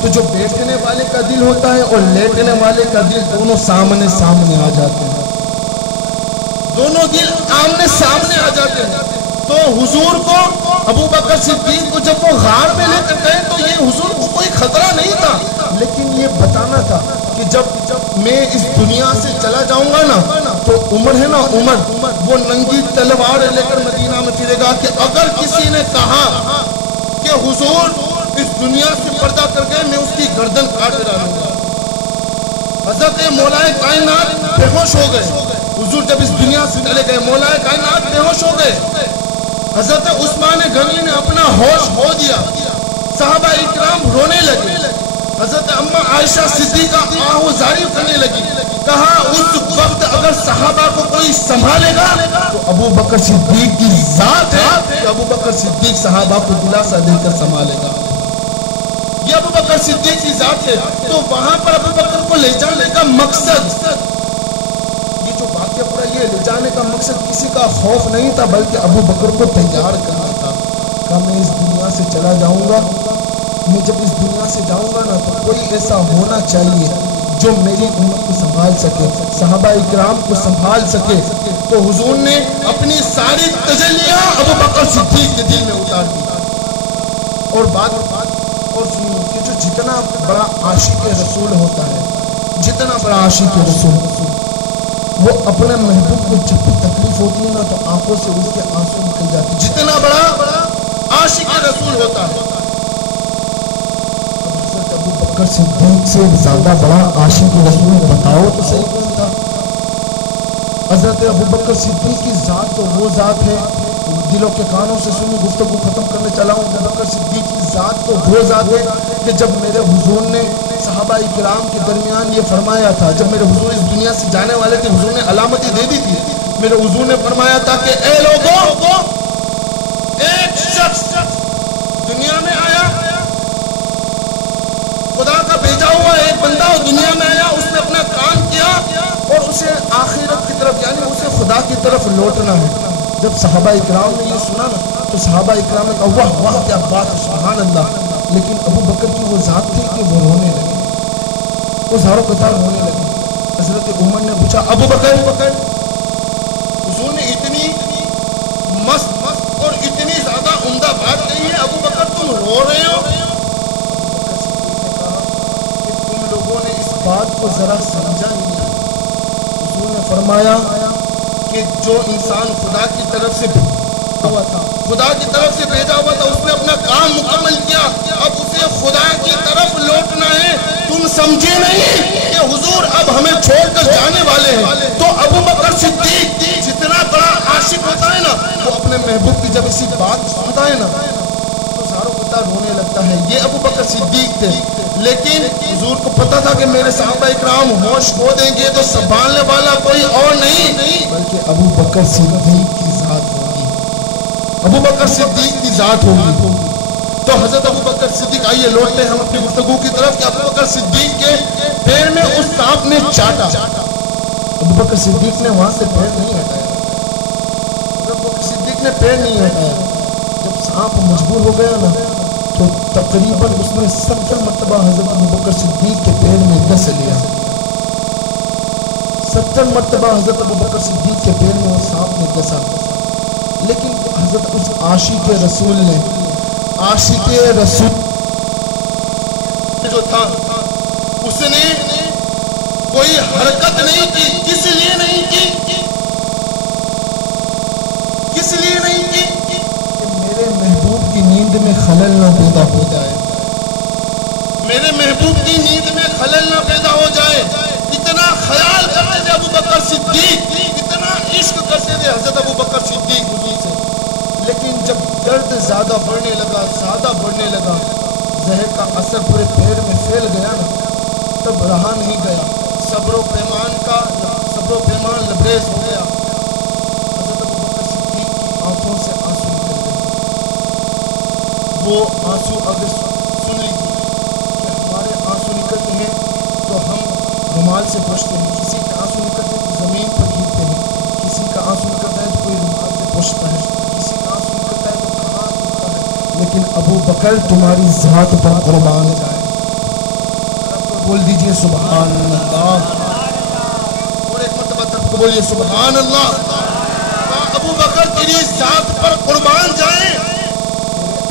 تو جو بیٹھنے والے کا دل ہوتا ہے اور لیٹنے والے کا دل دونوں سامنے آ جاتے ہیں، دونوں دل آمنے سامنے آ جاتے ہیں۔ تو حضور کو، ابوبکر صدیق کو جب وہ غار میں لے کر گئے تو یہ حضور کو کوئی خطرہ نہیں تھا، لیکن یہ بتانا تھا کہ جب میں اس دنیا سے چلا جاؤں گا نا، تو عمر ہے نا، عمر وہ ننگی تلوار لے کر مدینہ میں پھرے گا کہ اگر کسی نے کہا کہ حضور اس دنیا سے پردہ کر گئے، میں اس کی گردن کاٹ ڈالوں گا۔ حضرت مولا کائنات بے ہوش ہو گئے، حضور جب اس دنیا سے چلے گئے مولا کائنات بے ہوش ہو گئے۔ حضرت عثمان غنی نے اپنا ہوش کھو دیا، صحابہ اکرام رونے لگے، حضرت اماں عائشہ صدیقہ آہوزاری کرنے لگی، کہا اس وقت اگر صحابہ کو کوئی سنبھالے گا تو ابوبکر صدیق کی ذات ہے کہ ابوبکر صدیق صحابہ کو دلاسا دے کر سنبھالے گا، یہ ابوبکر صدیق کی ذات ہے۔ تو وہاں پر ابوبکر کو لے جانے کا مقصد، یہ جو واقعہ پورا یہ لے جانے کا مقصد کسی کا خوف نہیں تھا، بلکہ ابوبکر کو تیار کرنا تھا کہ میں اس دنیا سے چلا جاؤں گا، میں جب اس دنیا سے جاؤں گا نا تو کوئی ایسا ہونا چاہیے جو میری امت کو سنبھال سکے، صحابہ اکرام کو سنبھال سکے۔ تو حضور نے اپنی ساری تجلیاں ابوبکر صدیق کے دل میں اتار دی۔ اور سنیے کہ جو جتنا بڑا عاشق رسول ہوتا ہے، جتنا بڑا عاشق رسول، وہ اپنے محبوب کو جب بھی تکلیف ہوتی ہے نا تو آنکھوں سے اس کے آنسو نکل جاتے ہیں، جتنا بڑا عاشق رسول ہوتا ہے۔ ابوبکر صدیق سے زیادہ بڑا عاشق رسول بتاؤ تو صحیح کون تھا؟ حضرت ابوبکر صدیق کی ذات تو وہ ذات ہے، دلوں کے کانوں سے سنی، گفتگو ختم کرنے چلا ہوں۔ ابوبکر صدیق کی ذات تو وہ ذات ہے کہ جب میرے حضور نے صحابہ اکرام کے درمیان یہ فرمایا تھا، جب میرے حضور اس دنیا سے جانے والے تھے، حضور نے علامتی دے دی تھی، میرے حضور نے فرمایا تھا کہ اے لوگوں، ایک شخص دنیا میں آیا، خدا کا بھیجا ہوا ایک بندہ دنیا میں آیا، اس نے اپنا کام کیا اور اسے آخرت کی طرف یعنی اسے خدا کی طرف لوٹنا ہے۔ جب صحابہ اکرام نے یہ سنا نا تو صحابہ اکرام نے کہا واہ واہ کیا بات ہے، سبحان اللہ۔ لیکن ابوبکر کی وہ ذات تھی کہ وہ رونے لگے، وہ زاروں قطار رونے لگے۔ حضرت عمر نے پوچھا ابوبکر، حضور نے اتنی مست اور اتنی زیادہ عمدہ بات کہی ہے، ابوبکر تم رو رہے ہو؟ بات کو ذرا سمجھا ہی نہیں۔ حضور نے فرمایا کہ جو انسان خدا کی طرف سے بھیجا ہوا تھا، اس نے اپنا کام مکمل کیا، اب اسے خدا کی طرف لوٹنا ہے۔ تم سمجھے نہیں کہ حضور اب ہمیں چھوڑ کر جانے والے ہیں؟ تو ابوبکر صدیق جتنا بڑا عاشق ہوتا ہے نا، وہ اپنے محبوب کی جب اسی بات سنتا ہے نا تو زاروں قطار رونے لگتا ہے۔ یہ ابوبکر صدیق تھے، لیکن حضور کو پتا تھا کہ میرے صحابہ اکرام ہوش کھو دیں گے تو سنبھالنے والا کوئی اور نہیں بلکہ ابوبکر صدیق کی ذات ہوگی، ابوبکر صدیق کی ذات ہوگی۔ تو حضرت ابوبکر صدیق، آئیے لوٹتے ہیں ہم اپنی گفتگو کی طرف کہ ابوبکر صدیق کے پیر میں اس سانپ نے چاٹا، ابوبکر صدیق نے وہاں سے پیر نہیں ہٹایا، ابوبکر صدیق نے پیر نہیں ہٹایا۔ جب سانپ مجبور ہو گیا نا تو تقریباً اس نے 70 مرتبہ حضرت ابوبکر صدیق کے پیر میں ڈس لیا. 70 مرتبہ حضرت ابوبکر صدیق کے پیر میں وہ سانپ نے ڈسا. لیکن حضرت اس عاشق رسول نے جو تھا اس نے کوئی حرکت نہیں کی. کس لیے نہیں کی؟ کہ میرے محبوب کی نیند میں خلل نہ پیدا ہو جائے. میرے محبوب کی نیند میں خلل نہ پیدا ہو جائے. اتنا خیال کرتے تھے ابو بکر صدیق, اتنا عشق کرتے تھے حضرت ابو بکر صدیق حضور سے. لیکن جب درد زیادہ بڑھنے لگا, زہر کا اثر پورے پیر میں پھیل گیا نا, تب رہا نہیں گیا. صبر و پیمان لبریز ہو گیا. حضرت ابو بکر صدیق کی آنکھوں سے آنسو نکل گئے. وہ آنسو اگر سن لیجیے کہ ہمارے آنسو نکلتے ہیں تو ہم رومال سے پوچھتے ہیں, کسی کے آنسو نکلتے ہیں تو زمین پر گرتے ہیں, کسی کا آنسو نکلتا ہے تو کوئی رومال سے پوچھتا ہے, کسی کا آنسو نکلتا ہے تو کہاں نکلتا ہے. لیکن ابو بکر تمہاری ذات پر قربان جائے. بول دیجئے سبحان اللہ, اور ایک مرتبہ تب کو بولیے سبحان اللہ. ابو بکر تیری ذات پر قربان جائیں.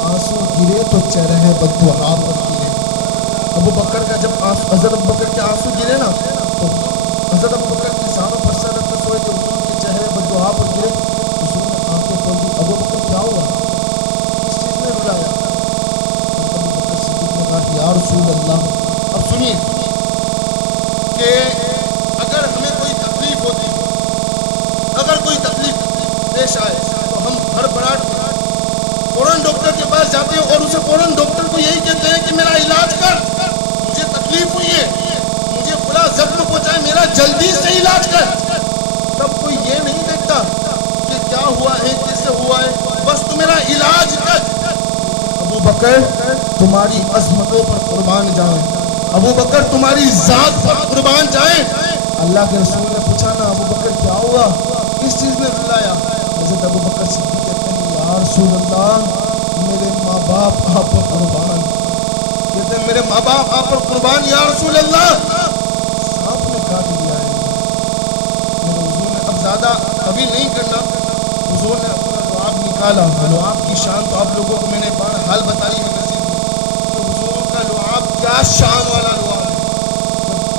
آنسو گرے تو چہرہ بددعا پر گرے. ابو بکر کا جب حضرت ابو بکر کے آنسو گرے نا, تو حضرت ابو بکر کی سانوں پر سر رکھتے سوئے تھے, حضور کے چہرے بددعا پر گرے. حضور نے آنکھیں کھول دی. ابو بکر کیا ہوا, کس چیز نے رلایا؟ حضرت ابو بکر صدیق نے کہا یا رسول اللہ. اب سنیے کہ اگر ہمیں کوئی تکلیف ہوتی, اگر کوئی تکلیف پیش آئے تو ہم ہر براٹ فوراً ڈاکٹر کے پاس جاتے ہیں اور اسے فوراً ڈاکٹر کو یہی کہتے ہیں کہ میرا علاج کر, مجھے تکلیف ہوئی ہے, مجھے فلاں زخم پہنچا ہے, میرا جلدی سے علاج کر. تب کوئی یہ نہیں دیکھتا کہ کیا ہوا ہے, کیسے ہوا ہے, بس تو میرا علاج کر. ابو بکر تمہاری عظمتوں پر قربان جائیں. ابو بکر تمہاری ذات پر قربان جائیں. اللہ کے رسول نے پوچھا نا ابو بکر کیا ہوا, کس چیز نے رلایا؟ حضرت ابو بکر صدیق کہتے ہیں یا رسول اللہ میرے ماں باپ آپ پر قربان. کہتے ہیں میرے ماں باپ آپ پر قربان یا رسول اللہ. سانپ نے کاٹ لیا ہے. میرے حضور نے اب زیادہ طویل نہیں کرنا, حضور نے اپنا لعاب نکالا. لعاب کی شان تو آپ لوگوں کو میں نے حال بتائی ہے مسجد میں. تو حضور کا لعاب کیا شان والا لعاب ہے.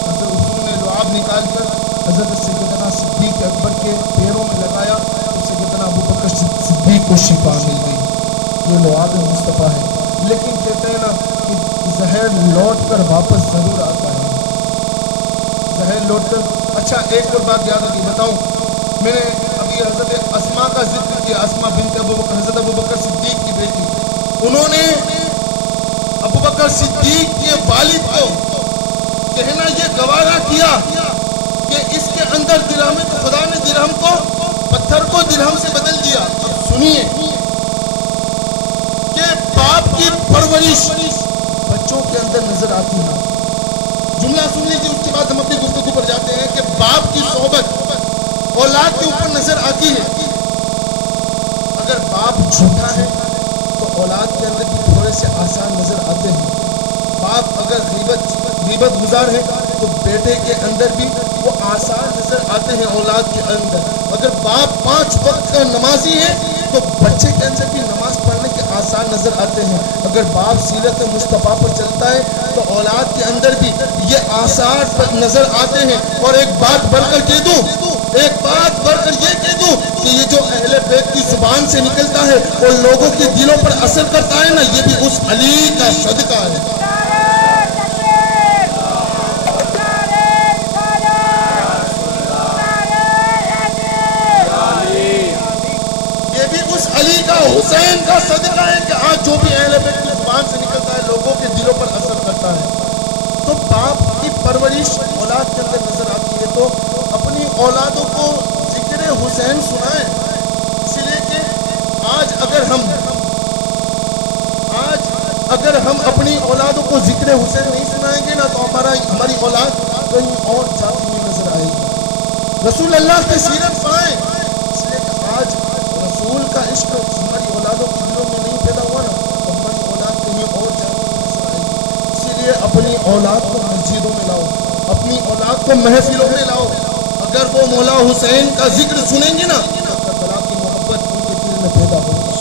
حضرت حضور نے لعاب نکال کر حضرت سیدنا صدیق اکبر کے پیروں میں لگایا تو سیدنا ابو بکر صدیق کو شفا مل گئی. یہ لعاب مصطفیٰ ہے. لیکن کہتے ہیں نا کہ زہر لوٹ کر واپس ضرور آتا ہے. زہر لوٹ کر. اچھا ایک اور بات یاد رکھی بتاؤں, میں نے ابھی حضرت اسما کا ذکر کیا, اسما بنت ابو بکر, حضرت ابو بکر صدیق کی بیٹی. انہوں نے ابو بکر صدیق کے والد کو کہنا یہ گوارا کیا کہ اس کے اندر درہم ہے, تو خدا نے درہم کو, پتھر کو درہم سے بدل دیا. اب سنیے کہ باپ کی پرورش بچوں کے اندر نظر آتی ہے. جملہ سن لیجیے, اس کے بعد ہم اپنی گفتگو پر جاتے ہیں کہ باپ کی صحبت اولاد کے اوپر نظر آتی ہے. اگر باپ جھوٹا ہے تو اولاد کے اندر بھی تھوڑے سے آسان نظر آتے ہیں. باپ اگر غیبت گزار ہے تو بیٹے کے اندر بھی وہ آسان نظر آتے ہیں اولاد کے اندر. اگر باپ 5 وقت کا نمازی ہے تو بچے کے اندر بھی نماز پڑھنے کے آسان نظر آتے ہیں. اگر باپ سیرت مصطفیٰ پر چلتا ہے تو اولاد کے اندر بھی یہ آثار نظر آتے ہیں. اور ایک بات بڑھ کر کہہ دوں, ایک بات بڑھ کر یہ کہہ دوں کہ یہ جو اہل بیت کی زبان سے نکلتا ہے اور لوگوں کے دلوں پر اثر کرتا ہے نا, یہ بھی اس علی کا صدقہ ہے. علی کا, حسین کا صدقہ ہے کہ آج جو بھی اہل بیت کی زبان سے نکلتا ہے لوگوں کے دلوں پر اثر کرتا ہے. تو باپ کی پرورش اولاد کے اندر نظر آتی ہے. تو اپنی اولادوں کو ذکر حسین سنائیں, اس لیے کہ آج اگر ہم اپنی اولادوں کو ذکر حسین نہیں سنائیں گے نا تو ہماری اولاد کہیں اور جاتی ہوئی نظر آئے گی. رسول اللہ کی سیرت پڑھائیں, اس لیے کہ آج رسول کا عشق ہماری اولادوں کے دلوں میں نہیں پیدا ہوا نا تو ہماری اولاد کہیں اور لیے اپنی اولاد کو مسجدوں میں لاؤ, اپنی اولاد کو محفلوں میں لاؤ. اگر وہ مولا حسین کا ذکر سنیں گے نا, کربلا کی محبت ان کے دل میں پیدا ہوگی,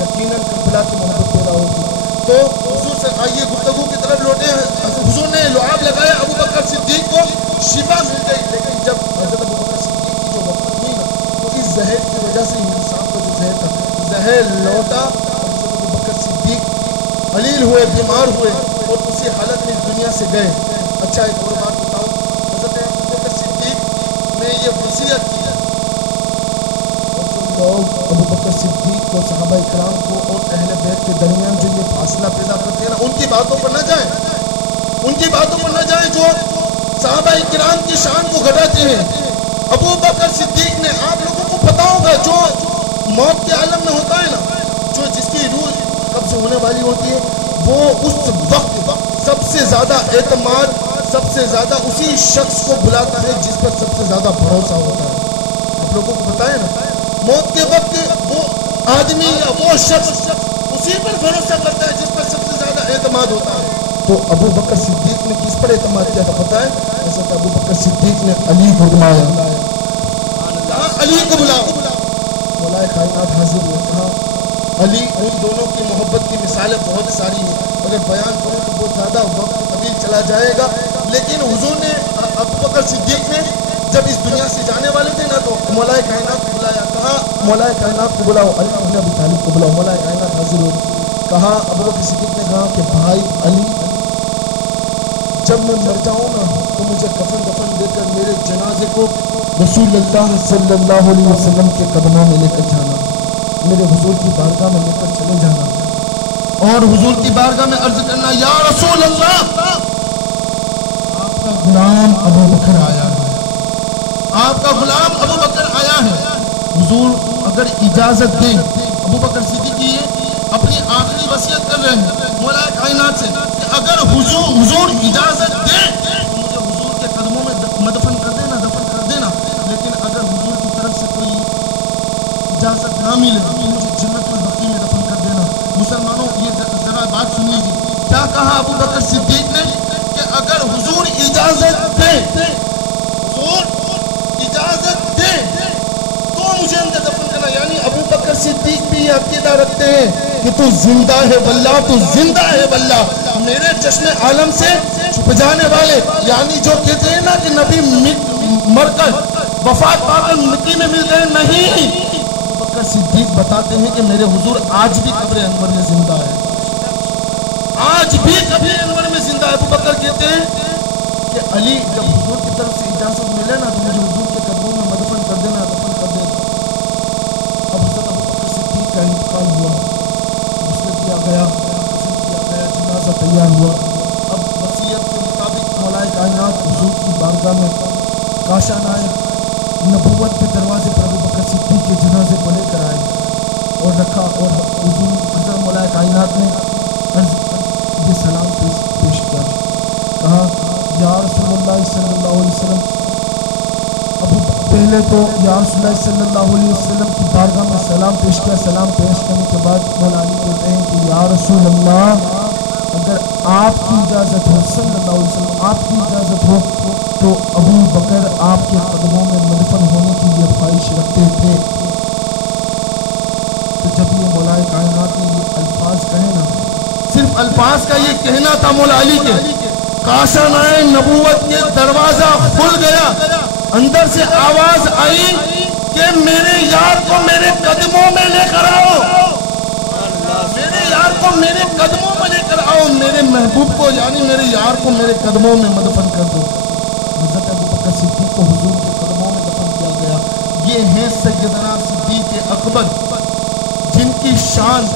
یقیناً کربلا کی محبت پیدا ہوگی. تو حضور سے آئیے گفتگو کی طرف لوٹے. حضور نے لعاب لگایا, ابو بکر صدیق کو شفا مل گئی. لیکن جب حضرت ابو بکر صدیق کی جو وفات ہوئی نا, تو اس زہر کی وجہ سے انسان کا جو زہر تھا, زہر لوٹا. حضرت ابو بکر صدیق علیل ہوئے, بیمار ہوئے اور اسی حالت میں دنیا سے گئے. اچھا ایک اور بات بتاؤ, حضرت ابو بکر صدیق نے یہ وصیت کی, اور جو لوگ ابو بکر صدیق کو, صحابہ اکرام کو اور اہل بیت کے درمیان جو یہ فاصلہ پیدا کرتے ہیں نا, ان کی باتوں پر نہ جائیں, ان کی باتوں پر نہ جائیں جو صحابہ اکرام کی شان کو گھٹاتے ہیں. ابو بکر صدیق نے, آپ لوگوں کو پتا ہوگا, جو موت کے عالم میں ہوتا ہے نا, جو جس کی روح قبض ہونے والی ہوتی ہے, وہ اس وقت سب سے زیادہ اعتماد, سب سے زیادہ اسی شخص کو بلاتا ہے جس پر سب سے زیادہ بھروسہ ہوتا ہے. آپ لوگوں کو پتا ہے نا, موت کے وقت وہ آدمی یا وہ شخص اسی پر بھروسہ کرتا ہے جس پر سب سے زیادہ اعتماد ہوتا ہے. تو ابو بکر صدیق نے کس پر اعتماد کیا تھا پتا ہے؟ ایسا کہ ابو بکر صدیق نے علی کو بلایا, علی کو بلاؤ. مولا کائنات حاضر ہوئے, کہا علی. ان دونوں کی محبت کی مثالیں بہت ساری ہیں, اگر بیان کروں تو بہت زیادہ وقت طویل چلا جائے گا. لیکن حضور نے, ابو بکر صدیق نے جب اس دنیا سے جانے والے تھے نا, تو مولا کائنات کو بلایا, کہا مولا کائنات کو بلاؤ. علی بن ابی طالب کو بلاؤ. مولا کائنات حاضر ہوئے, کہا ابو بکر صدیق نے کہا کہ بھائی علی, جب میں مر جاؤں نا تو مجھے کفن دفن دے کر میرے جنازے کو رسول اللہ صلی اللہ علیہ وسلم کے قدموں میں لے کر جانا, میرے حضور کی بارگاہ میں لے کر چلے جانا, اور حضور کی بارگاہ میں عرض کرنا, یا رسول اللہ, آپ کا غلام ابو بکر آیا ہے, آپ کا غلام ابو بکر آیا ہے. حضور اگر اجازت دیں, ابو بکر صدیق یہ اپنی آخری وصیت کر رہے ہیں مولا کائنات سے کہ اگر حضور اجازت دیں تو مجھے حضور کے قدموں میں مدفن کر دینا, دفن کر دینا. لیکن اگر حضور کی طرف سے کوئی اجازت نہ ملے تو مجھے جنت البقیع میں دفن کر دینا. مسلمانوں یہ ذرا بات سن لیجیے, کیا کہا ابو بکر صدیق نے کہ اگر حضور اجازت دیں, حضور اجازت دیں تو مجھے اندر دفن کرنا. یعنی ابو بکر صدیق بھی یہ عقیدہ رکھتے ہیں کہ تو زندہ ہے واللہ, تو زندہ ہے واللہ, میرے چشم عالم سے چھپ جانے والے. یعنی جو کہتے ہیں نا کہ نبی مر کر وفات پا کر مٹی میں مل گئے, نہیں, ابو بکر صدیق بتاتے ہیں کہ میرے حضور آج بھی قبر انور میں زندہ ہے, آج بھی قبر انور میں زندہ ہے. ابو بکر کہتے ہیں کہ علی, جب حضور کی طرف سے اجازت ملے نا تو مجھے حضور کے قدموں میں مدفن کر دینا, دفن کر دینا. اب حضرت ابو بکر صدیق کا انتقال ہوا, غسل کیا گیا, دفن کیا گیا, جنازہ تیار ہوا. اب وصیت کے مطابق مولا کائنات حضور کی بارگاہ میں کاشان آئے, نبوت کے دروازے پر ابو بکر صدیق کے جنازے کو لے کر آئے اور رکھا, اور حضور حضرت مولا کائنات نے یہ سلام پیش کیا, کہا یا رسول اللہ صلی اللہ علیہ وسلم. ابو پہلے تو یا رسول اللہ صلی اللہ علیہ وسلم کی بارگاہ میں سلام پیش کیا. سلام پیش کرنے کے بعد مولا علی کہتے ہیں کہ یا رسول اللہ, اگر آپ کی اجازت ہو, صلی اللہ علیہ وسلم, آپ کی اجازت ہو تو ابو بکر آپ کے قدموں میں مدفن ہونے کی یہ خواہش رکھتے تھے. تو جب یہ مولا کائنات نے یہ الفاظ کہے نا, صرف الفاظ کا یہ کہنا تھا مولا علی کے, کاشان آئے, نبوت کے دروازہ کھل گیا, اندر سے آواز آئی کہ میرے یار کو میرے قدموں میں لے کر آؤ, میرے یار کو میرے قدموں میں لے کر آؤ, میرے محبوب کو یعنی میرے یار کو میرے قدموں میں مدفن کر دو. حضرت ابو بکر صدیق کو حضور کے قدموں میں دفن کیا گیا. یہ ہیں سیدنا صدیق اکبر, جن کی شان.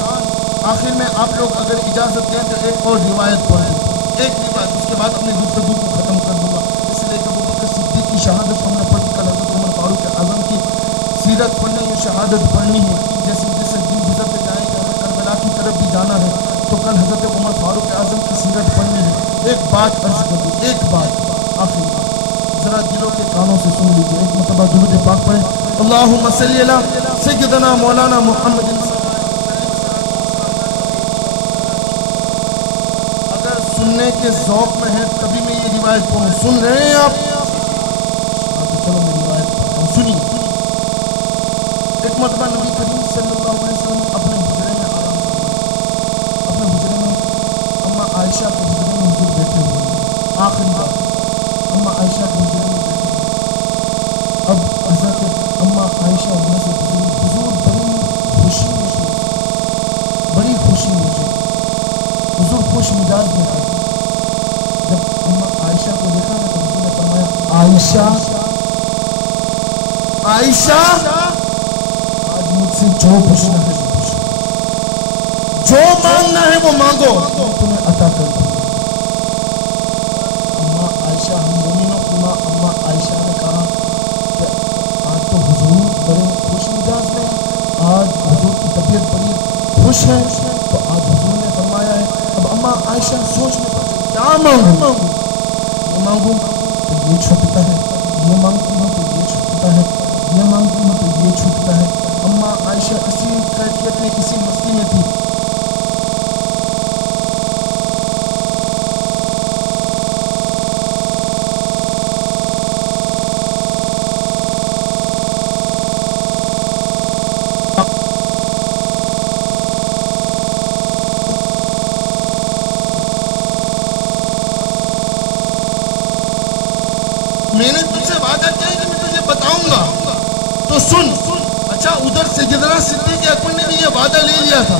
آخر میں آپ لوگ اگر اجازت دیں تو ایک اور روایت پڑھ دیں, ایک روایت, اس کے بعد اپنی گفتگو کو ختم کر دوں گا. اس لیے کہ ابو بکر صدیق کی شہادت ہم نے پڑھی, کل حضرت عمر فاروق اعظم کی سیرت پڑھنی ہے, شہادت پڑھنی ہے. جیسے جیسے دن گزرتے جائیں گے, ہمیں کربلا کی طرف بھی جانا ہے, تو کل حضرت عمر فاروق اعظم کی سیرت پڑھنی ہے. ایک بات عرض کر دوں, ایک بات, آخری بات, ذرا دلوں کے کانوں سے سن لیجیے. ایک مرتبہ درود پاک پڑھیں, اللہم صلی علی سیدنا مولانا محمد. اگر سننے کے ذوق میں ہیں تبھی میں یہ روایت پڑھوں. سن رہے ہیں آپ؟ تو چلو میں روایت پڑھتا ہوں, سنیے. ایک مرتبہ نبی کریم صلی اللہ علیہ وسلم اپنے حجرے میں آرام فرمائے. اپنے حجرے میں اما عائشہ کے حجرے میں حضور بیٹھے ہوئے. آخری بات, اما عائشہ کے حجرے میں بیٹھے ہوئے. اب حضرت اما عائشہ وہاں سے حضور بڑی خوشی میں تھے, بڑی خوشی میں تھے, حضور خوش مزاج میں تھے. جب اما عائشہ کو دیکھا نا تو حضور نے فرمایا عائشہ عائشہ آج مجھ سے جو پوچھنا ہے وہ پوچھو, جو مانگنا ہے وہ مانگو, میں تمہیں عطا کر دوں. اما عائشہ, ہم مومنوں کی ماں اما عائشہ نے کہا کہ آج تو حضور بڑے خوش مزاج میں ہیں, آج حضور کی طبیعت بڑی خوش ہے. تو آج حضور نے فرمایا ہے. اب اما عائشہ سوچ میں پڑی کیا مانگوں, یہ مانگوں تو یہ چھوٹتا ہے, یہ مانگوں تو یہ چھوٹتا ہے, یہ مانگوں تو یہ چھوٹتا ہے. اما عائشہ اسی کیفیت میں اسی مستی میں تھی. میں نے تجھ سے وعدہ کیا ہے کہ میں تجھے بتاؤں گا تو سن. اچھا ادھر سیدنا صدیق اکبر نے بھی یہ وعدہ لے لیا تھا